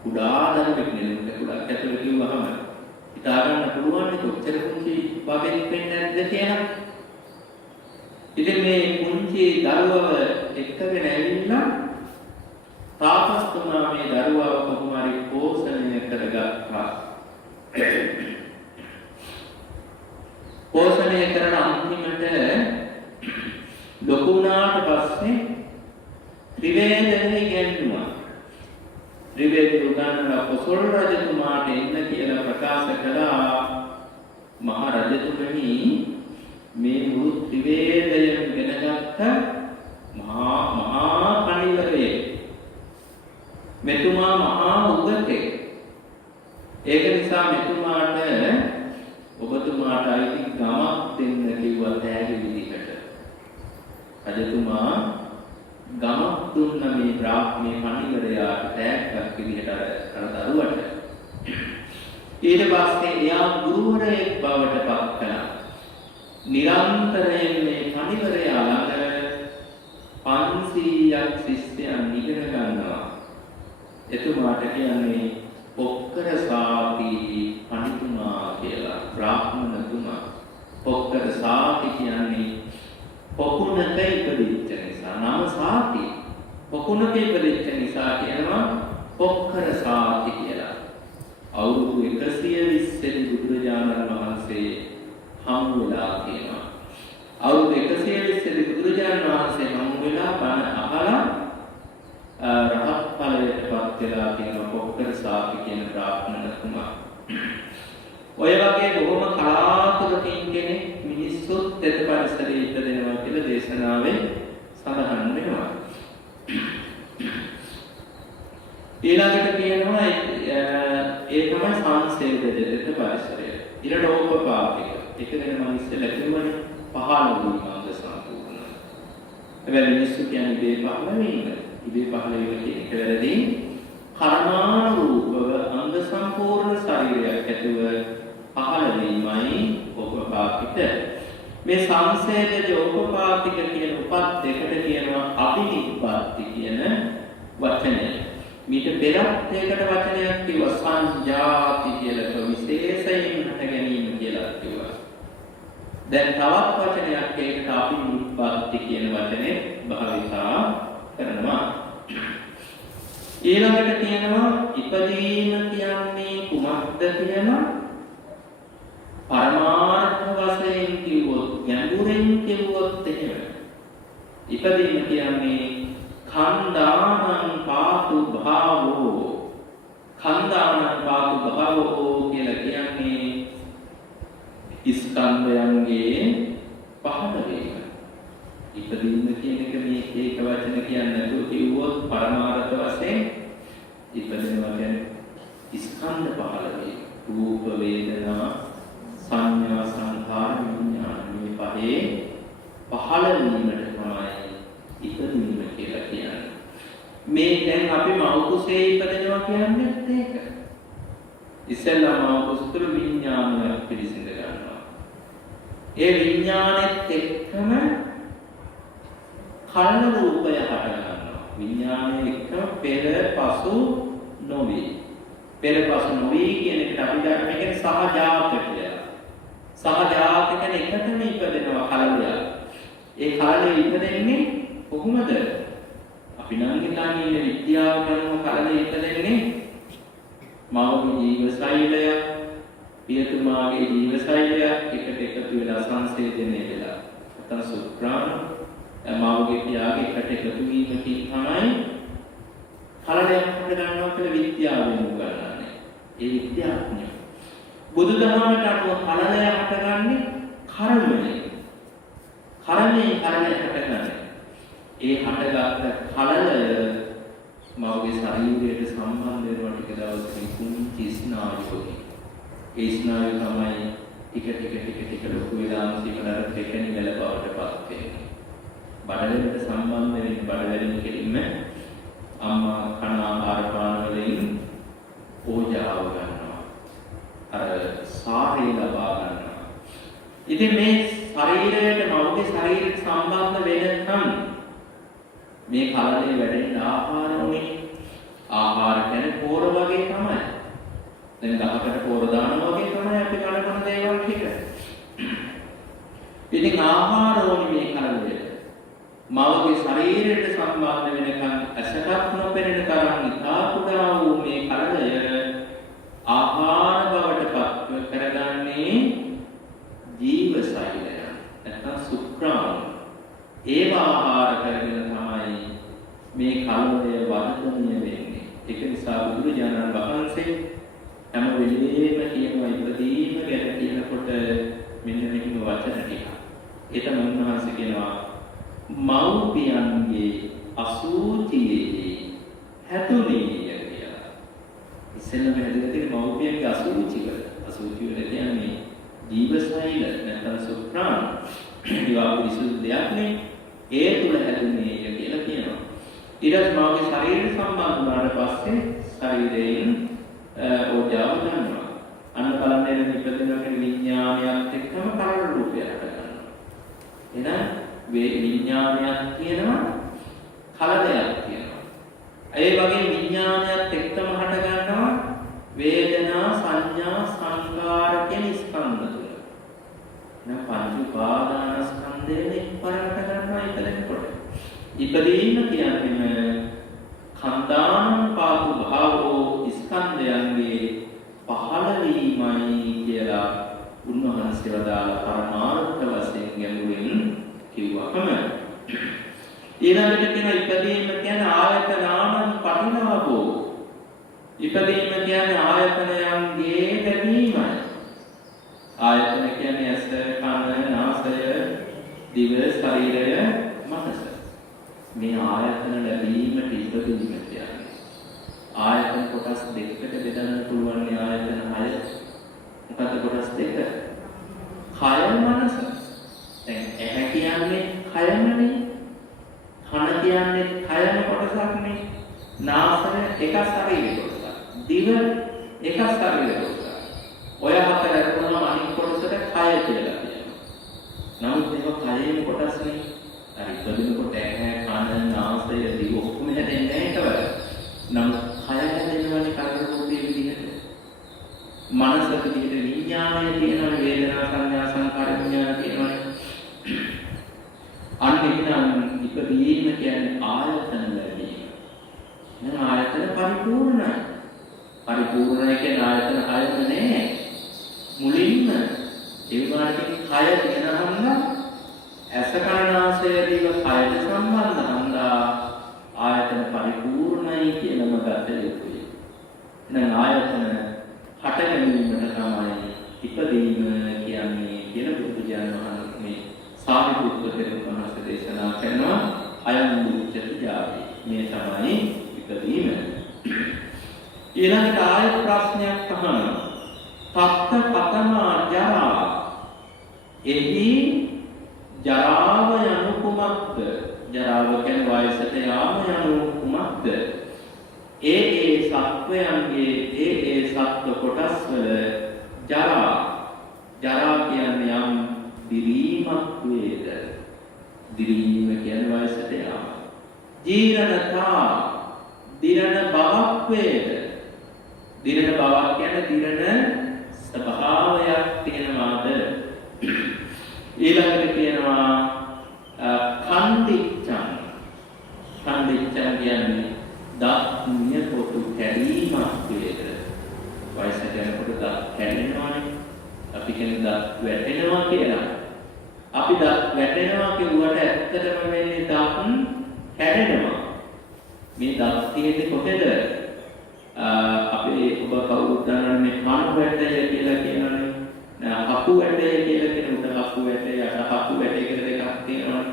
කුඩා දරුවෙක් නෙළුම් කැකුලක් ඇතුලේ කිව්වහම හිතා ගන්න පුළුවන් කොච්චර පුංචි බබෙක් වෙන්නේ නැද්ද කියලා. ඉතින් මේ පුංචි දරුවව එක්කගෙන ඇවිල්ලා තාපසතුමා මේ දරුවව කොහොම හරි පෝෂණය කරගත්තා. පෝෂණය කරලා අන්තිමට ලොකු වුණාට පස්සේ ත්‍රිවේදනේ ඉගෙනුවා. ත්‍රිවේද උගන්වලා කොසල් රජතුමාට එන්න කියලා ප්‍රකාශ කළා. මහ රජතුමනි මේ මුළු ත්‍රිවේදයම ඉගෙනගත්ත මහා පඬිවරයෙක්. මෙතුමා මහා උගතෙක්. ඒක නිසා මෙතුමාට ඔබතුමාට අයිති ගමක් දෙන්න කිව්වා තෑගි විදිහට. රජතුමා ගමක් දුන්න මේ බ්‍රාහ්මණේ පඬිවරයාට තෑග්ගක් විදිහට අර දරුවට. ඊට පස්සේ එයා ගුරුවරයෙක් බවට පත් කළා. නිරන්තරයෙන් මේ පඬිවරයා ළඟ 500ක් ශිෂ්‍යයන් ඉගෙන ගන්නවා. එතුමාට කියන්නේ පොක්කර සාති පඬිතුමා කියලා බ්‍රාහ්මණතුමා. පොක්කර සාති කියන්නේ පොකුණක ඉපදිච්ච නිසා නම සාති. පොකුණක ඉපදිච්ච නිසා කියනවා පොක්කර සාති කියලා. අවුරුදු 120 බුදුරජාණන් වහන්සේ හමු වෙලා තියෙනවා. අවුරුදු 120 බුදුරජාණන් වහන්සේ හමු වෙලා බණ අහලා රහත් ඵලයට පත් වෙලා තියෙන පොක්කර සාති කියන බ්‍රාහ්මණතුමා. ඔය වගේ බොහොම කලාතුරකින් කෙනෙක් මිනිස්සුත් තෙත පරිසරයේ ඉපදෙනවා කියලා දේශනාවේ සඳහන් වෙනවා. ඊළඟට කියනවා ඒ තමයි සංසේදජ තෙත පරිසරය. ඊළඟට ඕපපාතික. ඒක ගැන මම ඉස්සෙල්ලා කිව්වනේ 15 වීම අංග සම්පූර්ණ. හැබැයි මිනිස්සු කියන්නේ ඉබේ 15 වීම. ඉබේ 15 වීම කියන එක වැරදි. කර්මානුරූපව අංග සම්පූර්ණ ශරීරයක් ඇතුව 15 වීමයි ඕපපාතික. මේ සංසේදජ ඕපපාතික කියන උපත් දෙකට කියනවා අභිනිප්පත්ති කියන වචනය. මීට පෙරත් ඒකට වචනයක් කිව්වා සංජාති කියලා. විශේෂයෙන් හට ගැනීම කියලා කිව්වා. දැන් තවත් වචනයක් ඒකට අභිනිප්පත්ති කියන වචනේ භාවිතා කරනවා. ඊළඟට කියනවා ඉපදීම කියන්නේ කුමක්ද කියලා පරමාර්ථ වශයෙන් කිව්වොත් ගැඹුරින් කිව්වොත් එහෙම ඉපදීම කියන්නේ khණ්ඩානං පාතු භාවෝ. khණ්ඩානං පාතු භාවෝ කියලා කියන්නේ ස්කන්ධයන්ගේ පහළ වීම. ඉපදීම කියන එක මේ ඒක වචන කියන්නේ නැතුව කිව්වොත් පරමාර්ථ වශයෙන් ඉපදෙනවා කියන්නේ ස්කන්ධ පහළ වීම. රූප වේදනා සංඥා සංඛාර විඥාන මේ පහේ පහළ වීමට තමයි ඉපදීම කියලා කියන්නේ. මේ දැන් අපි මව් කුසේ ඉපදෙනවා කියන්නේ ඒක. ඉස්සෙල්ලා මව් කුසතර විඥානයක් පිළිසිඳ ගන්නවා. ඒ විඥානෙත් එක්කම කර්ණ රූපය හට ගන්නවා. විඥානයේ එක්කම පෙර පසු නොවේ. පෙර පසු නොවේ කියන එකට අපි කියන්නේ සහජාත කියලා. සහජාත කියන්නේ එකතැන ඉපදෙනවා කලලය. ඒ කලලය ඉපදෙන්නේ කොහොමද? අපි නම් හිතන්නේ විද්‍යාව කරන කලලය ඉපදෙන්නේ මවගේ ජීව ශෛලය, පියතුමාගේ ජීව ශෛලය එකට එකතු වෙලා සංසේදනය වෙලා. නැත්නම් සුක්‍රාණ මවගේ පියාගේ එකට එකතු වීමකින් තමයි කලලයක් හට ගන්නවා කියලා විද්‍යාවෙන් උගන්වන්නේ. ඒ විද්‍යාඥයෝ බුදුදහමට අනුව කලලය හටගන්නේ කර්මයෙන්. කර්මයෙන් කලලය හටගන්නේ. ඒ හටගත්ත කලලය මවගේ ශරීරයට සම්බන්ධ වෙනවා ටික දවසකින් කුංචි ස්නායුවකින්. ඒ ස්නායුව තමයි ටික ලොකු වෙලාම සිමලර දෙකෙනි වල බවට පත් වෙන්නේ. බඩවැලට සම්බන්ධ වෙන්නේ බඩවැලින් කෙලින්ම අම්මා කන ආහාර පාන වලින් ඕජාව ගන්නවා. අර සාරය ලබා ගන්නවා. ඉතින් මේ ශරීරයට මවගේ ශරීරයට සම්බන්ධ වෙනකම් මේ කලලේ වැඩෙන ආහාර උනේ ආහාර කියන්නේ පෝර වගේ තමයි. දැන් ගහකට පෝර දානවා වගේ තමයි අපි කන දේවල් ටික. ඉතින් ආහාර ඕනේ මේ කලලේ. මවගේ ශරීරයට සම්බන්ධ වෙනකන් ඇසටත් නොපෙනෙන තරම් ඉතා කුඩා වූ මේ කලලය ආහාර බවට පත් කරගන්නේ ජීව ඒවා ආහාර කරගෙන තමයි මේ කලවය වර්ධනය වෙන්නේ. ඒක නිසා බුදුරජාණන් වහන්සේ හැම වෙලෙම කියනවා ඉපදීම ගැන කියනකොට මෙන්න මෙහිම වචන ටික. ඒ තමයි උන්වහන්සේ කියනවා මව්පියන්ගේ අසුචියේ හැතුනේ කියලා. ඉස්සෙල්ලම හැදලා තියෙන මව්පියන්ගේ අසුචි වල. අසුචි වල කියන්නේ ජීවසෛල නැත්නම් සුප්‍රාණ. ඒවා පිරිසුදු දෙයක් නේ. ඒ තුල හැදුනේ කියලා කියනවා. ඊට මාගේ ශරීර සම්බන්ධ වුණාට පස්සේ ශරීරයෙන් ඕජාව ගන්නවා. අන්න බලන්නේ ඉපදෙනකොට විඥානයත් එක්කම කාය රූපය හට ගන්නවා. එහෙනම් වේ විඥානයක් තියෙනවා කලදයක් තියෙනවා. ඒ වගේ විඥානයත් එක්කම හට ගන්නවා වේදනා සංඥා සංකාර කියන ස්කන්ධ තුන. එහෙනම් පංච උපාදානස්කන්ධයෙන් එක්වරකට ගන්නවා ඉපදෙනකොට. ඉපදීම කියන්නේ කන්දාන පාතු භාවෝ ස්කන්ධයන්ගේ පහළ වීමයි කියලා උන්වහන්සේ වදාළ පරමාර්ථ වශයෙන් ගැඹුරින් කිව්වකම ඊළඟට කියන ඉපදීම කියන්නේ ආයතනානං පටිලාභෝ. ඉපදීම කියන්නේ ආයතනයන්ගේ ලැබීමයි. ආයතන කියන්නේ ඇස, කන, නාසය, දිව, ශරීරය, මනස. මේ ආයතන ලැබීමට ඉපදීම කියන්නේ ආයතන කොටස් දෙකකට බෙදන්න පුළුවන් ආයතන 6. මොකද කොටස් දෙක? කය මනස. දැන් ඇහැ කියන්නේ කයමනේ. කන කියන්නේ කයම කොටසක්නේ. නාසය එක ශරීර කොටසක්. දිව එක ශරීර කොටසක්. ඔය හතර අරමුණම අනිත් කොටසට කය කියලා කියනවා. නමුත් ඒක කයෙම කොටස්නේ. හරි ඉපදෙනකොට ඇහැ, කන, නාසය, දිව ඔක්කොම හැදෙන්නේ නැහැ ඒකවල. නමුත් කය හැදෙනවනේ කර්ම රූපේ විදිහට. මනස විදිහට විඥානය තියෙනවා, වේදනා සංඥා සංකාර විඥාන තියෙනවනේ. අන්න එහෙනම් ඉපදීම කියන්නේ ආයතන ලැබීම. එහෙනම් ආයතන පරිපූර්ණයි. පරිපූර්ණයි කියන්නේ ආයතන 6ම නෑ. මුලින්ම ඒ වගේම කය තියෙනවනම් ඇස කන නාසය දිව කයට සම්බන්ධ හන්දා ආයතන පරිපූර්ණයි කියලාම ගත යුතුයි. එහෙනම් ආයතන හට ගැනීමට තමයි ඉපදීම කියන්නේ කියලා බුදුජානක වහන්සේ මේ සාරිපුත්‍ර තෙරුන් වහන්සේ දේශනා කරනවා. අයං මුච්චති ජාති. මේ තමයි ඉපදීම. ඊළඟට ආයත ප්‍රශ්නයක් අහනවා. තත්ත පතමා ජරා. එහි ජරාව යනු කුමක්ද? ජරාව කියන්නේ වයසට යාම යනු කුමක්ද? ඒ සත්වයන්ගේ සත්ව කොටස් වල ජරා. ජරා කියන්නේ යම් දිරීමක් වේද? දිරීම කියන්නේ වයසට යාම. ජීරණතා දිරණ බවක් වේද? දිරණ බවක් කියන්නේ දිරණ ස්වභාවයක් තියෙනවාද? ඊළඟට කියනවා කන්දිච්ඡං. කන්දිච්ඡං කියන්නේ දත් නියපොතු කැඩීමක් වේද? වයසට යනකොට දත් කැඩෙනවානේ. අපි කියන්නේ දත් වැටෙනවා කියලා. අපි දත් වැටෙනවා කියුවට ඇත්තටම වෙන්නේ දත් කැඩෙනවා. මේ දත් තියෙන්නේ කොහෙද? අපි ඔබ කවුරුත් දන්නවනේ කණු වැටය කියලා කියනවනේ. හපු වැටය කියලා කියන උඩ හපු වැටය යට හපු වැටය කියලා දෙකක් තියෙනවා.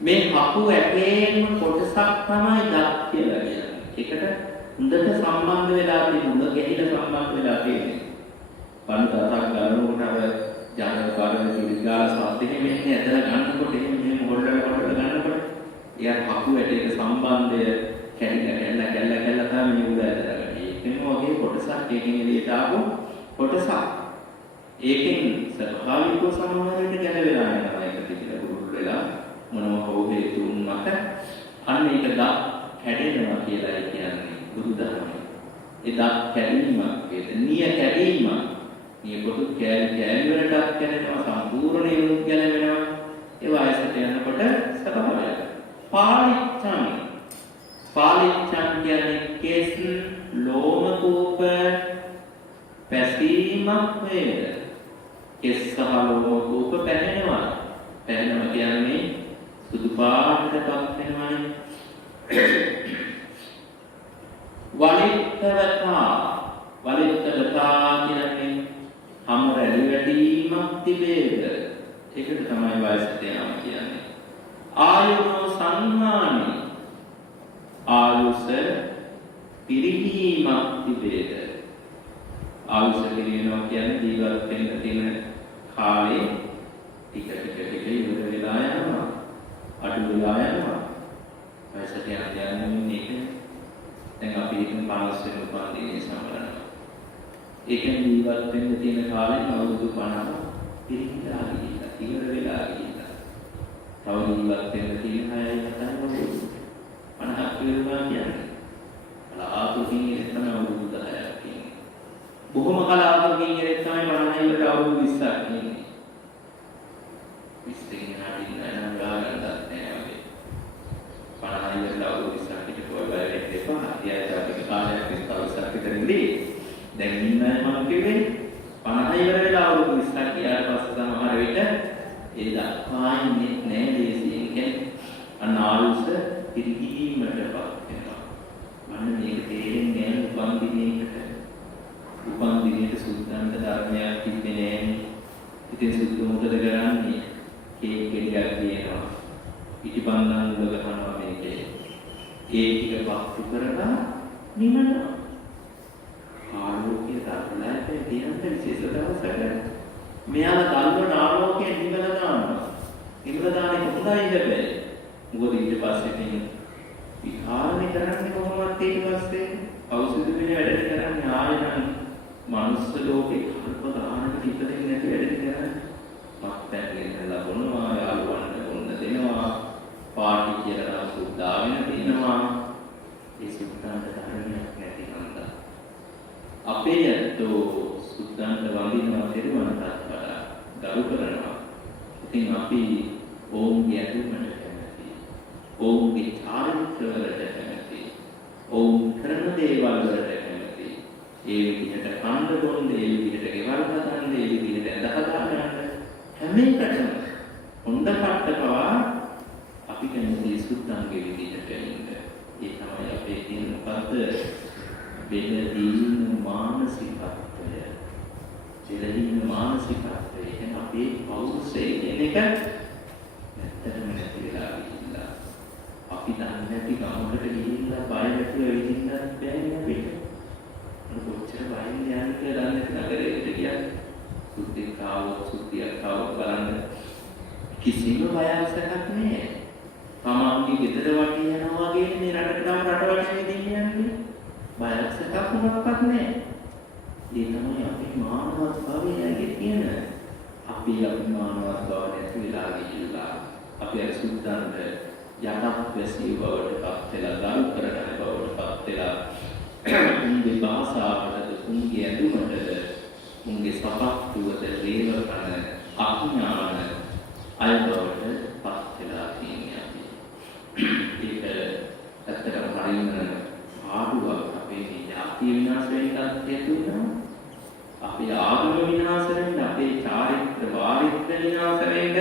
මේ හපු වැටේම කොටසක් තමයි දත් කියලා කියන්නේ. ඒකට හොඳට සම්බන්ධ වෙලා තියෙන උඩ ගැහිලා සම්බන්ධ වෙලා තියෙන්නේ. පන්තරක් ගන්නකොට අර ජානක කාර්ය දිගාල සාධ්‍යෙ මෙන්නේ ඇදලා ගන්නකොට එහෙම හොල්ලලා ගන්නකොට එයා හපු වැටේක සම්බන්ධය කැඩිලා තමයි උඩ ඇදලා ගන්නේ. ඒකම වගේ කොටසක් ඒකෙන් එළියට ආපු කොටසක්. ඒකෙන් ස්වභාවිකව සමානවට ගැලවෙලා යනවා. ඒක පිටිලා පුරුදු වෙලා මොනවා හෝ හේතුන් මත අන්න ඒක දත් කැඩෙනවා කියලා කියන්නේ බුදුදහමේ. ඒ දත් කැඩීමක් වේද? නිය කැඩීමක්. නිය පොදු කැලි වලටත් කැඩෙනවා, සම්පූර්ණයෙන්ම ගැලවෙනවා. ඒ වයසට යනකොට ස්වභාවයක්. පාලිච්ඡං. පාලිච්ඡං කියන්නේ කෙස් ලෝම කූප පැසීමක් වේද? කෙස් සහ ලෝම කූප පැහැෙනවා. පැහැෙනවා කියන්නේ පාටටපත් වෙනවනේ. වලිත්තවතා කියන්නේ හැම රැලි වැඩිමක් තිබේද? ඒකට තමයි වයසට යනවා කියන්නේ. ආයුනෝ සංහානි ආයුෂ පිරිහීමක් තිබේද? ආයුෂ පිරිනවනවා කියන්නේ ජීවත් වෙන්න තියෙන කාලේ ටික ඉවර වෙලා යනවා. අඩු වෙලා යනවා. වයසට යන්නේ මේක. දැන් අපි හිතමු 50 වෙනි උපන්දිනේ සමරනවා. ඒකෙන් ජීවත් වෙන්න තියෙන කාලේ අවුරුදු 50 පිරිහිලා ගිහිල්ලා ඉවර වෙලා ගිහිල්ලා. තව ජීවත් වෙන්න තියෙන 6 අවුරුදු 50ක් වෙනවා කියන්නේ. කලාතුරකින් ඉතින් තමයි අවුරුදු 10ක් කියන්නේ. බොහොම කලාතුරකින් ඉතින් තමයි 50 ඉවරට අවුරුදු 20ක් කියන්නේ. 20 කින් හරියට නෑ ගානක් නැහැ. 50 ඉවරට අවුරුදු 20ක් හිටපුවා බයවෙන්න එපා. ඉතින් කාලයක් විතරක් විතරින්දී දැන් ඉන්නේ මම කිව්වේ 50 ඉවර වෙලා අවුරුදු 20ක් ගියාට පස්සේ සමහර විට ඒ දක්වාන්නේ නෑ දේශයෙන් කියන්නේ අනාරුස පිරිහීමටපත් වෙනවා. අන්න මේක තේරෙන්නේ නෑ උපන්දිනේට සුද්ධන්ත ධර්මයක් තිබෙන්නේ නෑනේ. ඉතින් සුද්ධ මොකද කරන්නේ? කේක් ගෙඩියක් දෙනවා. පිටිපන්දන් උඩ ගහනවා මේකේ. ඒ ටික වක්තු කරලා නිමනවා. ආලෝකයේ තරලයට දිනන්න විශේෂ දවසක මෙයාලා දල්වන ආලෝකයෙන් නිවලා දානවා. නිවලා දාන්නේ කොහොමද ඉඳපේ? මොකද ඊට පස්සේ මේ විහාරේ කරන්නේ කොහොමද ඊට පස්සේ? අවුරුදු වෙන වැඩ කරන්නේ ආයෙත් මනුස්ස ලෝකේ කල්ප ගානකට ඉපදෙන්නේ නැති වැඩ කරන්නේ. මත්පැන් ලැබුණා, යාළුවන්ට වුණ දෙනවා, පාටි කියලා සුද්ධාවෙන දිනවා. ඒ සුද්ධාන්ත ධර්මයක් නැති හන්දා. අපේ ඇත්තෝ සුද්ධාන්ත වඳිනවා දෙරුවන්ටත් වඩා ගරු කරනවා. ඉතින් අපි ඔවුන්ගේ ඇතුමට කැමති. ඔවුන්ගේ චාරිත්‍ර වලට කැමති. ඔවුන් කරන දේවල් වලට කැමති. ඒ විදිහට කන්ද බොන්න, ඒ විදිහට ගෙවල් හදන්න, ඒ විදිහට ඇඳ හදාගන්න හැම එකටම හොඳ කට්ටකවා අපි කැමති සුද්ධාන්ගේ විදිහට ඉන්න. ඒ තමයි අපේ තියෙන මොකද්ද? බෙදීන මානසිකත්වය. බෙදීන මානසිකත්වය කියන අපේ පෞරුෂය කියන එක නැත්තටම නැති වෙලා ගිහිල්ලා. අපි දන්නේ නැති ගමකට ගිහිල්ලා බය නැතුව විඳින්නත් බැහැ අපිට. කොච්චර බයෙන් යන්නේ කියලා දන්නේ නැති නගරයකට ගියා. සුද්ධියක් ආවොත් බලන්න කිසිම බයක් සැකක් නැහැ. තමන්ගේ ගෙදර වටේ යනවා වගේ මේ රටටම රට වටේ ඉඳින්න යන්නේ. බයක් සැකක් මොකක්වත් නැහැ. ඒ තමයි අපේ මානවත් භවයේ තියෙන. අපි මානවත් භව නැති වෙලා ගිහිල්ලා අපි අර සුද්ධන්ට යටත් වැසිය බවට පත් වෙලා ගරු කරන බවට පත් වෙලා උන්ගේ භාෂාවටද උන්ගේ ඇඳුමටද උන්ගේ සපත්තුවද රේව කරන අඥාන අය බවට පත් වෙලා තියෙනවා අපි. ඒක ඇත්තටම හරියම ආඩුවක්. අපේ ජාතිය විනාශ වෙන තත්ත්වයක් වෙනවා. අපේ ආගම විනාශ වෙන, අපේ චාරිත්‍ර වාරිත්‍ර විනාශ වෙන,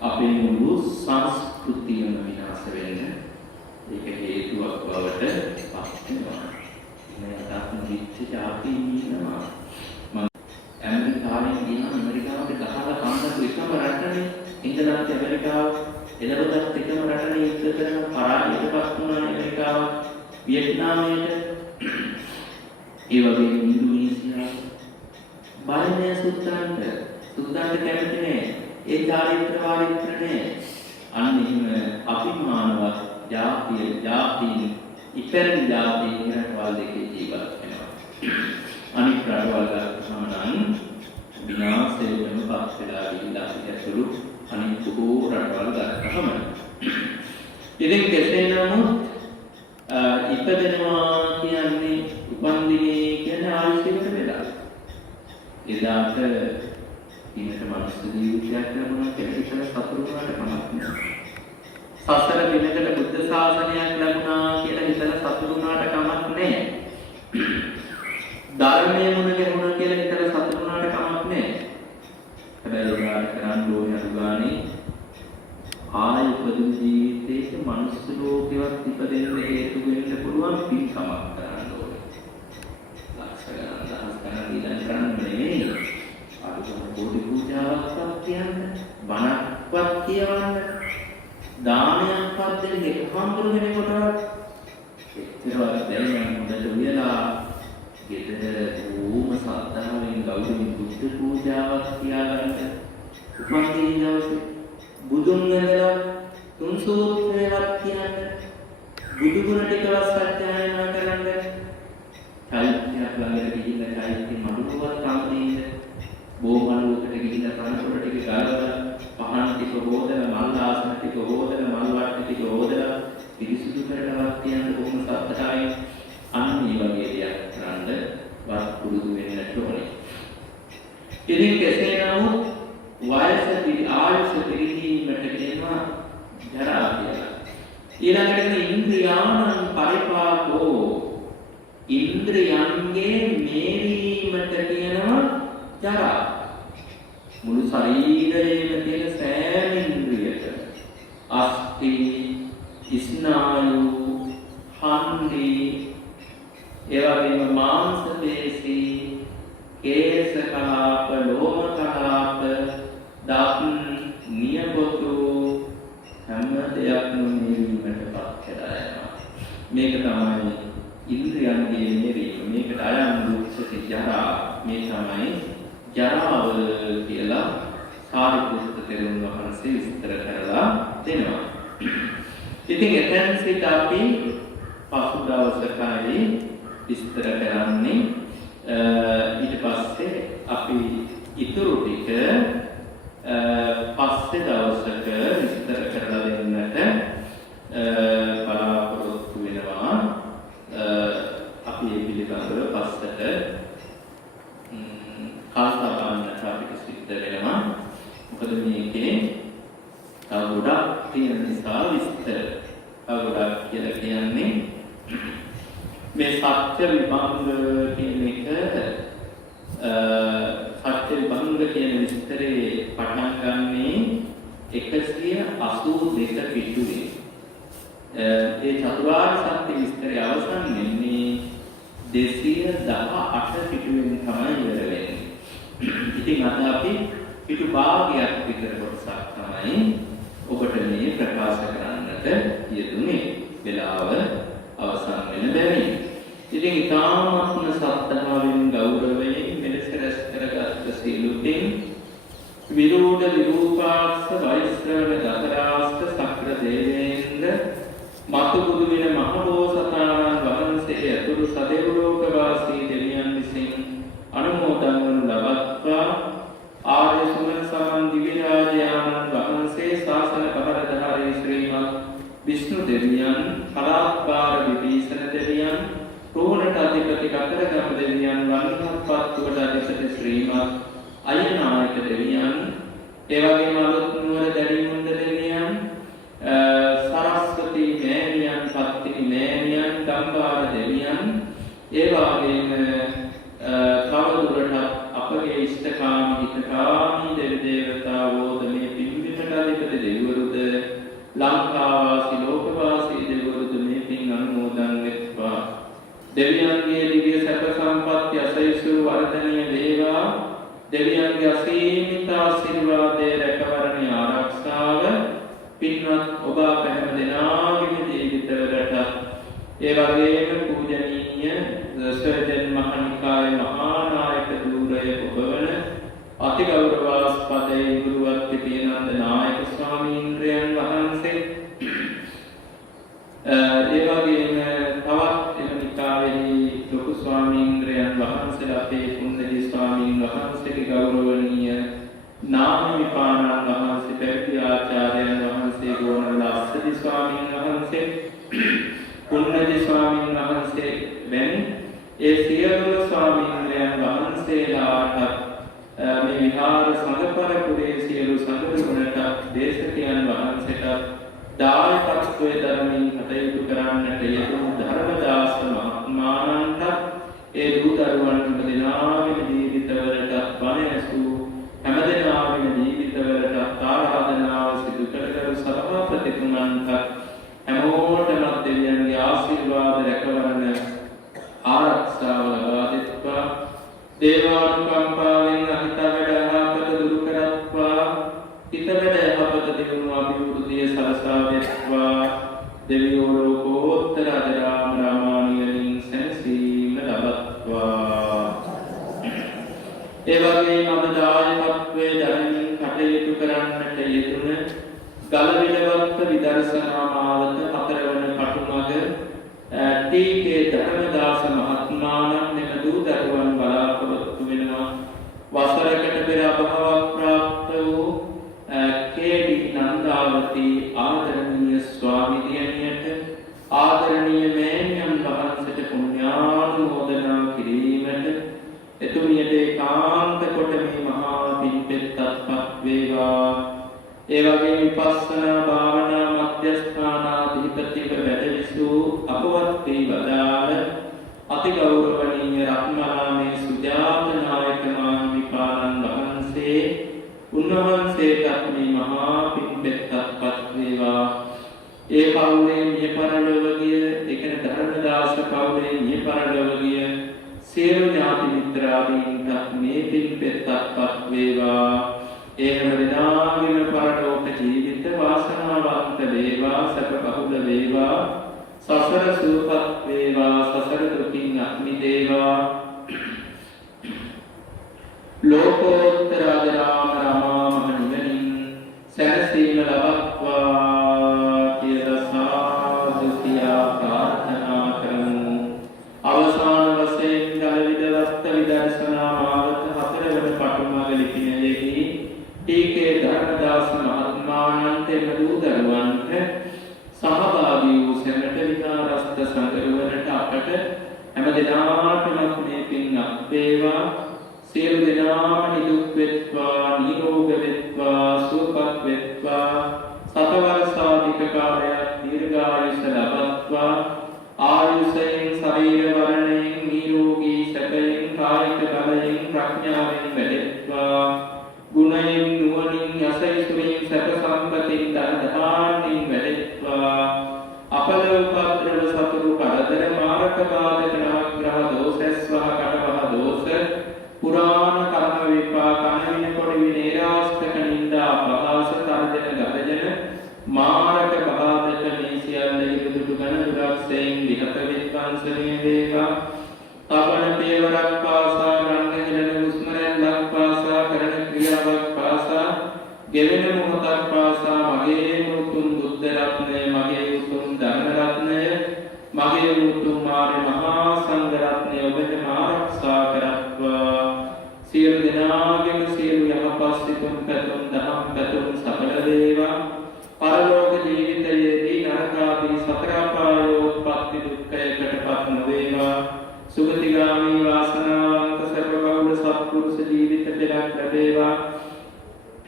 අපේ මුළු සංස්කෘතියම විනාශ වෙන ඒක හේතුවක් බවට පත් වෙනවා. මේ අතන විච්ච ජාති ඉන්නවා. ඇමරිකාවෙන් ගිහින් ඇමරිකාවට ගහලා කන්දක් එකම රටනේ ඉංගලන්තය ඇමරිකාව එළවලුත් එකම රටනේ යුද්ධ කරන පරාජයටපත් වුණා ඇමරිකාව වියට්නාමයට. ඒ වගේම ඉන්දුනීසියාව බයනේ සුද්ධාන්ත කැමති නෑ. ඒ චාරිත්‍ර වාරිත්‍ර නෑ. අන්න එහෙම අභිමානවත් ජාතීන් ඉපැරණි ජාතීන් රටවල් දෙකේ ජීවත් වෙනවා. අනිත් රටවල් ගත්තම නම් විනාශයටම පත් වෙලා ගිහිල්ලා ඇතුළු අනිත් බොහෝ රටවල් ගත්තම ඉතින් කෙසේ නමුත් ඉපදෙනවා කියන්නේ උපන්දිනේ කියන්නේ ආශිර්වාද වෙලා. එදාට ඉන්නක මනුස්ස ජීවිතයක් ලැබුණා කියලා හිතන සතුටු වුණාට කමක් නෑ. සසර දිනකට බුද්ධ ශාසනයක් ලැබුණා කියලා හිතන සතුටු වුණාට කමක් නෑ. ධර්මයේ මුණ ගැහුණා කියලා හිතන සතුටු වුණාට කමක් නෑ. හැබැයි උදාහරණ කරන් ඕනේ අනුගානේ ආය උපදින ජීවිතයේ මනුස්ස ලෝකෙවත් ඉපදෙන්න හේතු වෙන්න පුළුවන් පින්කමක් කරන්න ඕනේ. ලක්ෂ ගණන් දහස් ගණන් ඊළඟ කරන්න නෙමෙයි. අදුම කෝටි පූජාවක්වත් කියන්න, බණක්වත් කියවන්න, දානයක්වත් දෙන්න එකහම්බුරු වෙනකොටවත් එච්චරවත් දැනෙන්නේ හොඳට උයලා ගෙදර ඕම සද්ධාවෙන් ගෞරවයෙන් බුද්ධ පූජාවක් තියාගන්න. උපන්දින දවසේ බුදුන් වහන්සේලා තුන් සූත්‍රයක් කියන්න, බුදු ගුණ ටිකවත් සත්‍යයනා කරන්න, චෛත්‍යයක් ළඟට ගිහිල්ලා චෛත්‍ය මඩුවක් කාමදීන්න, බෝමලුවකට ගිහිල්ලා කනකොර ටික ගාලා, පහන් ටික හොදලා, මල් ආසන ටික හොදලා, මල් වට්ට ටික හොදලා පිරිසිදු කරලා තියන්න බොහොම සත්‍යයෙන් අන්න මේ වගේ දෙයක් කරන්න වත් පුරුදු වෙන්නට ඕනේ. ඉතින් කෙසේ නමුත් වයස ආයුෂ පිරිහීමට කියනවා ජරා කියලා. ඊළඟට ඉන්ද්‍රියාණං පරිපාකෝ, ඉන්ද්‍රියන්ගේ මේරීමට කියනවා ජරා. මුළු ශරීරයේම තියෙන සෑම ඉන්ද්‍රියක අස්ථි, ස්නායු, හන්දි, ඒ වගේම මාංශ පේශි, කේශ කලාප, ලෝම කලාප, දත්, නියපොතු හැම දෙයක්ම මෙරීමටපත් කරලා යනවා. මේක තමයි ඉන්ද්‍රියන්ගේ මෙරීම. මේකට අයම් දුක්ඛ ජරා. මේ තමයි ජරාව කියලා සාරිපුත්ත තෙරුන් වහන්සේ විස්තර කරලා දෙනවා. ඉතින් එතෙන් සිට අපි පසු දවසකදී විස්තර කරන්නේ ඊට පස්සේ අපි ඉතුරු ටික පස්සේ දවසක විස්තර කරලා දෙන්නට බලාපොරොත්තු වෙනවා. අපි මේ පිළිබඳව පස්සට කල්පනාන්නට අපිට සිද්ධ වෙනවා. මොකද මේකේ තව ගොඩක් තියෙන නිසා විස්තර. තව ගොඩක් කියලා කියන්නේ මේ සත්‍ය විභංග කියන එක සත්‍ය විභංග කියන විස්තරේ පටන් ගන්නේ 182 පිටුවේ. ඒ චතුරාර්ය සත්‍ය විස්තරය අවසන් වෙන්නේ 218 පිටුවෙන් තමයි ඉවර වෙන්නේ. ඉතින් අද අපි පිටු භාගයක් විතර කොටසක් තමයි ඔබට මේ ප්‍රකාශ කරන්නට යෙදුනේ. වෙලාව අවසන් වෙන බැවින්. ඉතින් ඊ타ත්ම සත්‍තාවෙන් ගෞරවයෙන් මෙලෙස රැස් කරගත් සීලුතින් විරෝධ විරූපාක්ෂ වෛශ්‍රවණ දතරාස්ත සක්‍ර දේවේන්ද්‍ර මතු බුදු වෙන මහ බෝසතාණන් වහන්සේ ඇතුළු සදෙව් ලෝක වාසී දෙවියන් විසින් අනුමෝදන් වනු ලබත්වා ආර්ය සුමන සමන් දිව්‍ය රාජයාණන් වහන්සේ ශාසන පහරධාරී ශ්‍රීමත් විෂ්ණු දෙවියන්, කලාත්කාර විභීෂණ දෙවියන්, රෝහණට අධිපති කතරගම දෙවියන්, වන්හත්පත්තුවට අධිපති ශ්‍රීමත් අයනායක දෙවියන්, ඒ වගේම අලුත් නුවර දැරිමුණ්ඩ දෙවියන්, සරස්වති මෑණියන්, පත්තිනි මෑණියන්, ගම්බාර දෙවියන්, ඒ වගේම තවදුරටත් අපගේ ඉෂ්ඨකාමී හිතකාමී දෙවි දේවතාවෝද මේ පින්බිමට අධිපති දෙවිවරුද ලංකාවාසී ලෝකවාසී දෙවිවරුද මේ පින් අනුමෝදන් වෙත්වා. දෙවියන්ගේ දිව්‍ය සැප සම්පත් යසයිසුරු වර්ධනීය වේවා. දෙවියන්ගේ අසීමිත ආශිර්වාදයේ රැකවරණය ආරක්ෂාව පින්වත් ඔබ අප හැම දෙනාගේම ජීවිතවලට ඒ වගේම පූජනීය දසදෙන් මහනිකායේ මහා නායක ධූරය ඔබවන අතිගෞරවාස්පද ගුරුවත් පිටිනන්ද නායක ස්වාමීන්ද්‍රයන් වහන්සේ ඒ වගේම තවත් එම නිකායේ ලොකු ස්වාමීන්ද්‍රයන් වහන්සේලා අපේ පුණ්‍යදී ස්වාමීන් වහන්සේගේ ගෞරවනීය නාමිපාණන් වහන්සේ පැවිදි ආචාර්යයන් වහන්සේ ගෝනවල අස්සදි ස්වාමීන් වහන්සේ පුණ්‍යදී ස්වාමීන් වහන්සේ වැනි ඒ සියලු ස්වාමීන්ද්‍රයන් වහන්සේලාට මේ විහාර සංඝපරපුරේ සියලු සංඝරුවනට දේශකයන් වහන්සේට දායකත්වයේ ධර්මයෙන් කටයුතු කරන්නට යෙදුණු ධර්මදාස මහත්මාණන්ට ඒ දූතරුවන් දෙනාගේම ජීවිතවලට බණ ඇසූ හැම දෙනාගේම ජීවිතවලට ආරාධනාව සිදු කරගත් සභා හැමෝටම දෙවියන්ගේ ආශිර්වාද රැකවරණ ආරක්ෂාව ලබා දෙත්වා. දේවානුකම්පාවෙන් අහිත වැඩ අනාගත දුරු කරත්වා. හිත වැඩ යහපත දියුණු අභිවෘද්ධිය සලසා දෙත්වා. දෙවියෝ ලෝකෝත්තර අජරාම රාමානියලින් සැනසීම ලබත්වා. ඒ වගේම අද දායකත්වයේ දරමින් කටයුතු කරන්නට යෙදුන ගලවිලවත්ත විදර්ශනා මාවත 4 වන කටුමග ටී.කේ. ධර්මදාස මහත්මයාණන් මෙම දූ දරුවන් බලාපොරොත්තු වෙනවා. වසරකට පෙර අභාව ප්‍රාප්ත වූ කේ.ඩී. නන්දාවතී ආදරණීය ස්වාමිදියණියට ආදරණීය මෑණියන් වහන්සේට පුණ්‍යානුමෝදනා කිරීමට එතුමියට ඒකාන්ත කොට මේ මහා පින්පෙත්තක්පත් වේවා. ඒ වගේම විපස්සනා භාවනා මධ්‍යස්ථානාධිපතිව වැඩවිසූ අපවත් වී වදාළ අතිගෞරවනීය රත්මලානේ සුජාත නායක මාහිමිපාණන් වහන්සේ උන්වහන්සේටත් මේ මහා පින්පෙත්තක්පත් වේවා. ඒ පවුලේ මිය පරලොව ගිය ඒකන ධර්මදාස පවුලේ මිය පරලොව ගිය සියලු ඥාති මිත්‍රාදීන්ට මේ පින්පෙත්තක්පත් වේවා. ඒ හැම දිනාගේම පරලෝක ජීවිත වාසනාවන්ත වේවා. සැප බහුල වේවා. සසර සුවපත් වේවා. සසර දුකින් අත් මිදේවා. ලෝකෝත්තර අජරාම රමා මහ නිවනින් සැනසීම ලබත්වා කියලා සාදු කියා ප්‍රාර්ථනා කරමු. අවසාන වශයෙන් ගලවිලවත්ත විදර්ශනා මාවත 4 වන පටුමග ලිපිනයේදී ටී.කේ. ධර්මදාස මහත්මයාණන්ට එම දූ දරුවන්ට සහභාගී වූ සැමට විහාරස්ථ සංගරුවනට අපට හැම දිනාටම මේ පින් අත්වේවා. සියලු දෙනාම නිදුක් වෙත්වා, නිරෝග වෙත්වා, සුවපත් වෙත්වා. සතවර්ෂාධික කාලයක් දීර්ඝායුෂ ලබත්වා. ආයුෂයෙන් ශරීර වර්ණයෙන් නිරෝගී සැපයෙන් කායික බලයෙන් ප්‍රඥාවෙන් වැඩෙත්වා. ගුණයෙන් නුවණින් යසයිසුරින් සැප සම්පතින් ධන ධාන්‍යයෙන් වැඩෙත්වා. අපල උපද්‍රව සතුරු කරදර මාරක බාධක නාග්‍රහ දෝෂස්වහ කටවහ දෝෂ පුරාණ කර්ම විපාක අනවින කොට විනේරාස්තක නින්දා පහස තර්ජන ගදජන මාරක බාධක මේ සියල්ල ඉදුදු ගණ දුරක්ෂයෙන් විහත විද්වංසනීය වේවා. තවන පියවරක් පාසා ගන්න හෙළන හුස්ම රැල්ලක් පාසා කරන ක්‍රියාවක් පාසා ගෙවෙන මොහොතක් පාසා මගේ උතුම් බුද්ධ රත්නය, මගේ උතුම් ධර්ම රත්නය, මගේ උතුම් මාර්ය මහා සංඝ රත්නය ඔබට ආරක්ෂා කරත්වා. සියලු දෙනාගේම සියලු යහපත් සිතුම් පැතුම් දහම් පැතුම් සඵල වේවා. පරලෝක ජීවිතයේදී නරකාදී සතර අපායෝත්පත්ති දුක්ඛයකටපත් නොවේවා. සුගතිගාමී වාසනාවන්ත සර්ව බහුල සත්පුරුෂ ජීවිත පෙරක් ලැබේවා.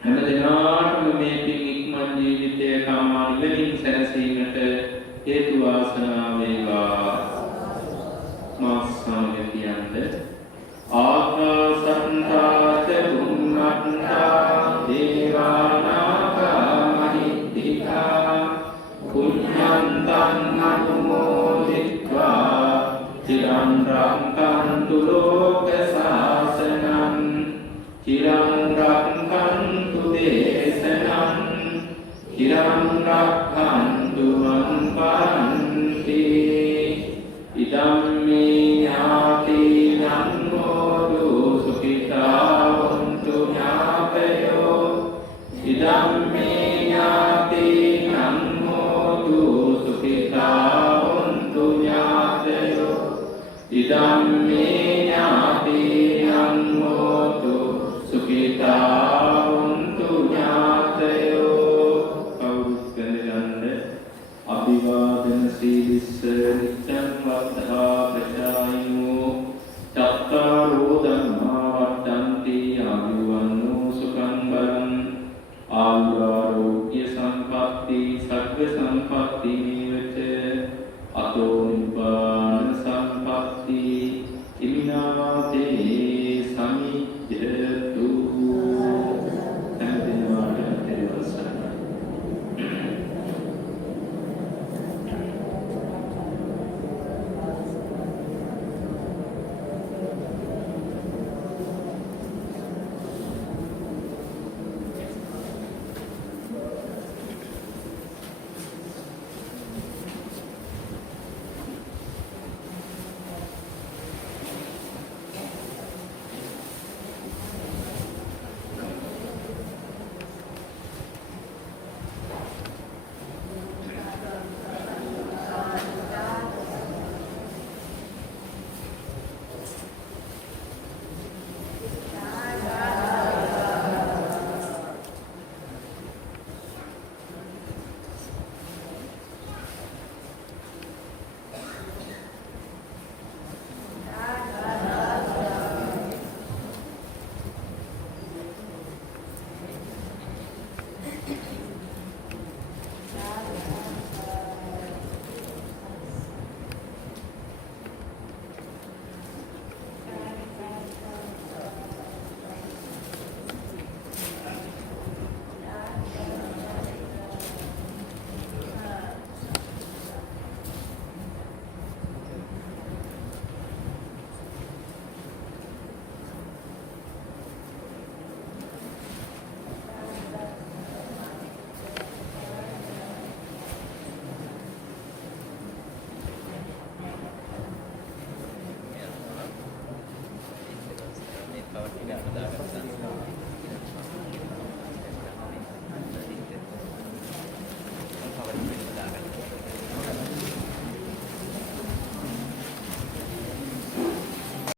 හැම දිනාටම මේ පින් ඉක්මන් ජීවිතයේ කාමා නිවනින් සැනසීමට හේතු වාසනා වේවා. මාස්සාමය කියන්නේ ආකාසත්තාච බුම්මත්තා දේවානාගා මහිද්దికා පුඤ්ඤන්තං අනුමෝදිත්වා චිරං රක්ඛන්තු ලෝක සාසනං චිරං රක්ඛන්තු දේශනං චිරං රක්ඛන්තු මං පරන්ති ඉදම්මේ ඥාතිනං හෝතු සුඛිතා වന്തു ඥාතයෝ ඉදම්මේ ඥාතිනං හෝතු සුඛිතා වന്തു ඥාතයෝ ඉදම්මේ ඥාතිනං හෝතු සුඛිතා වന്തു ඥාතයෝ. අභිවාදන සීලිස්ස නිච්ඡං වද්ධා ප්‍රචායිනෝ චත්තාරෝ ධම්මා වර්ධන්ති ආයුවන්නෝ සුඛං බලං ආයුරාෝග්‍ය සම්පatti සග්ග සම්පatti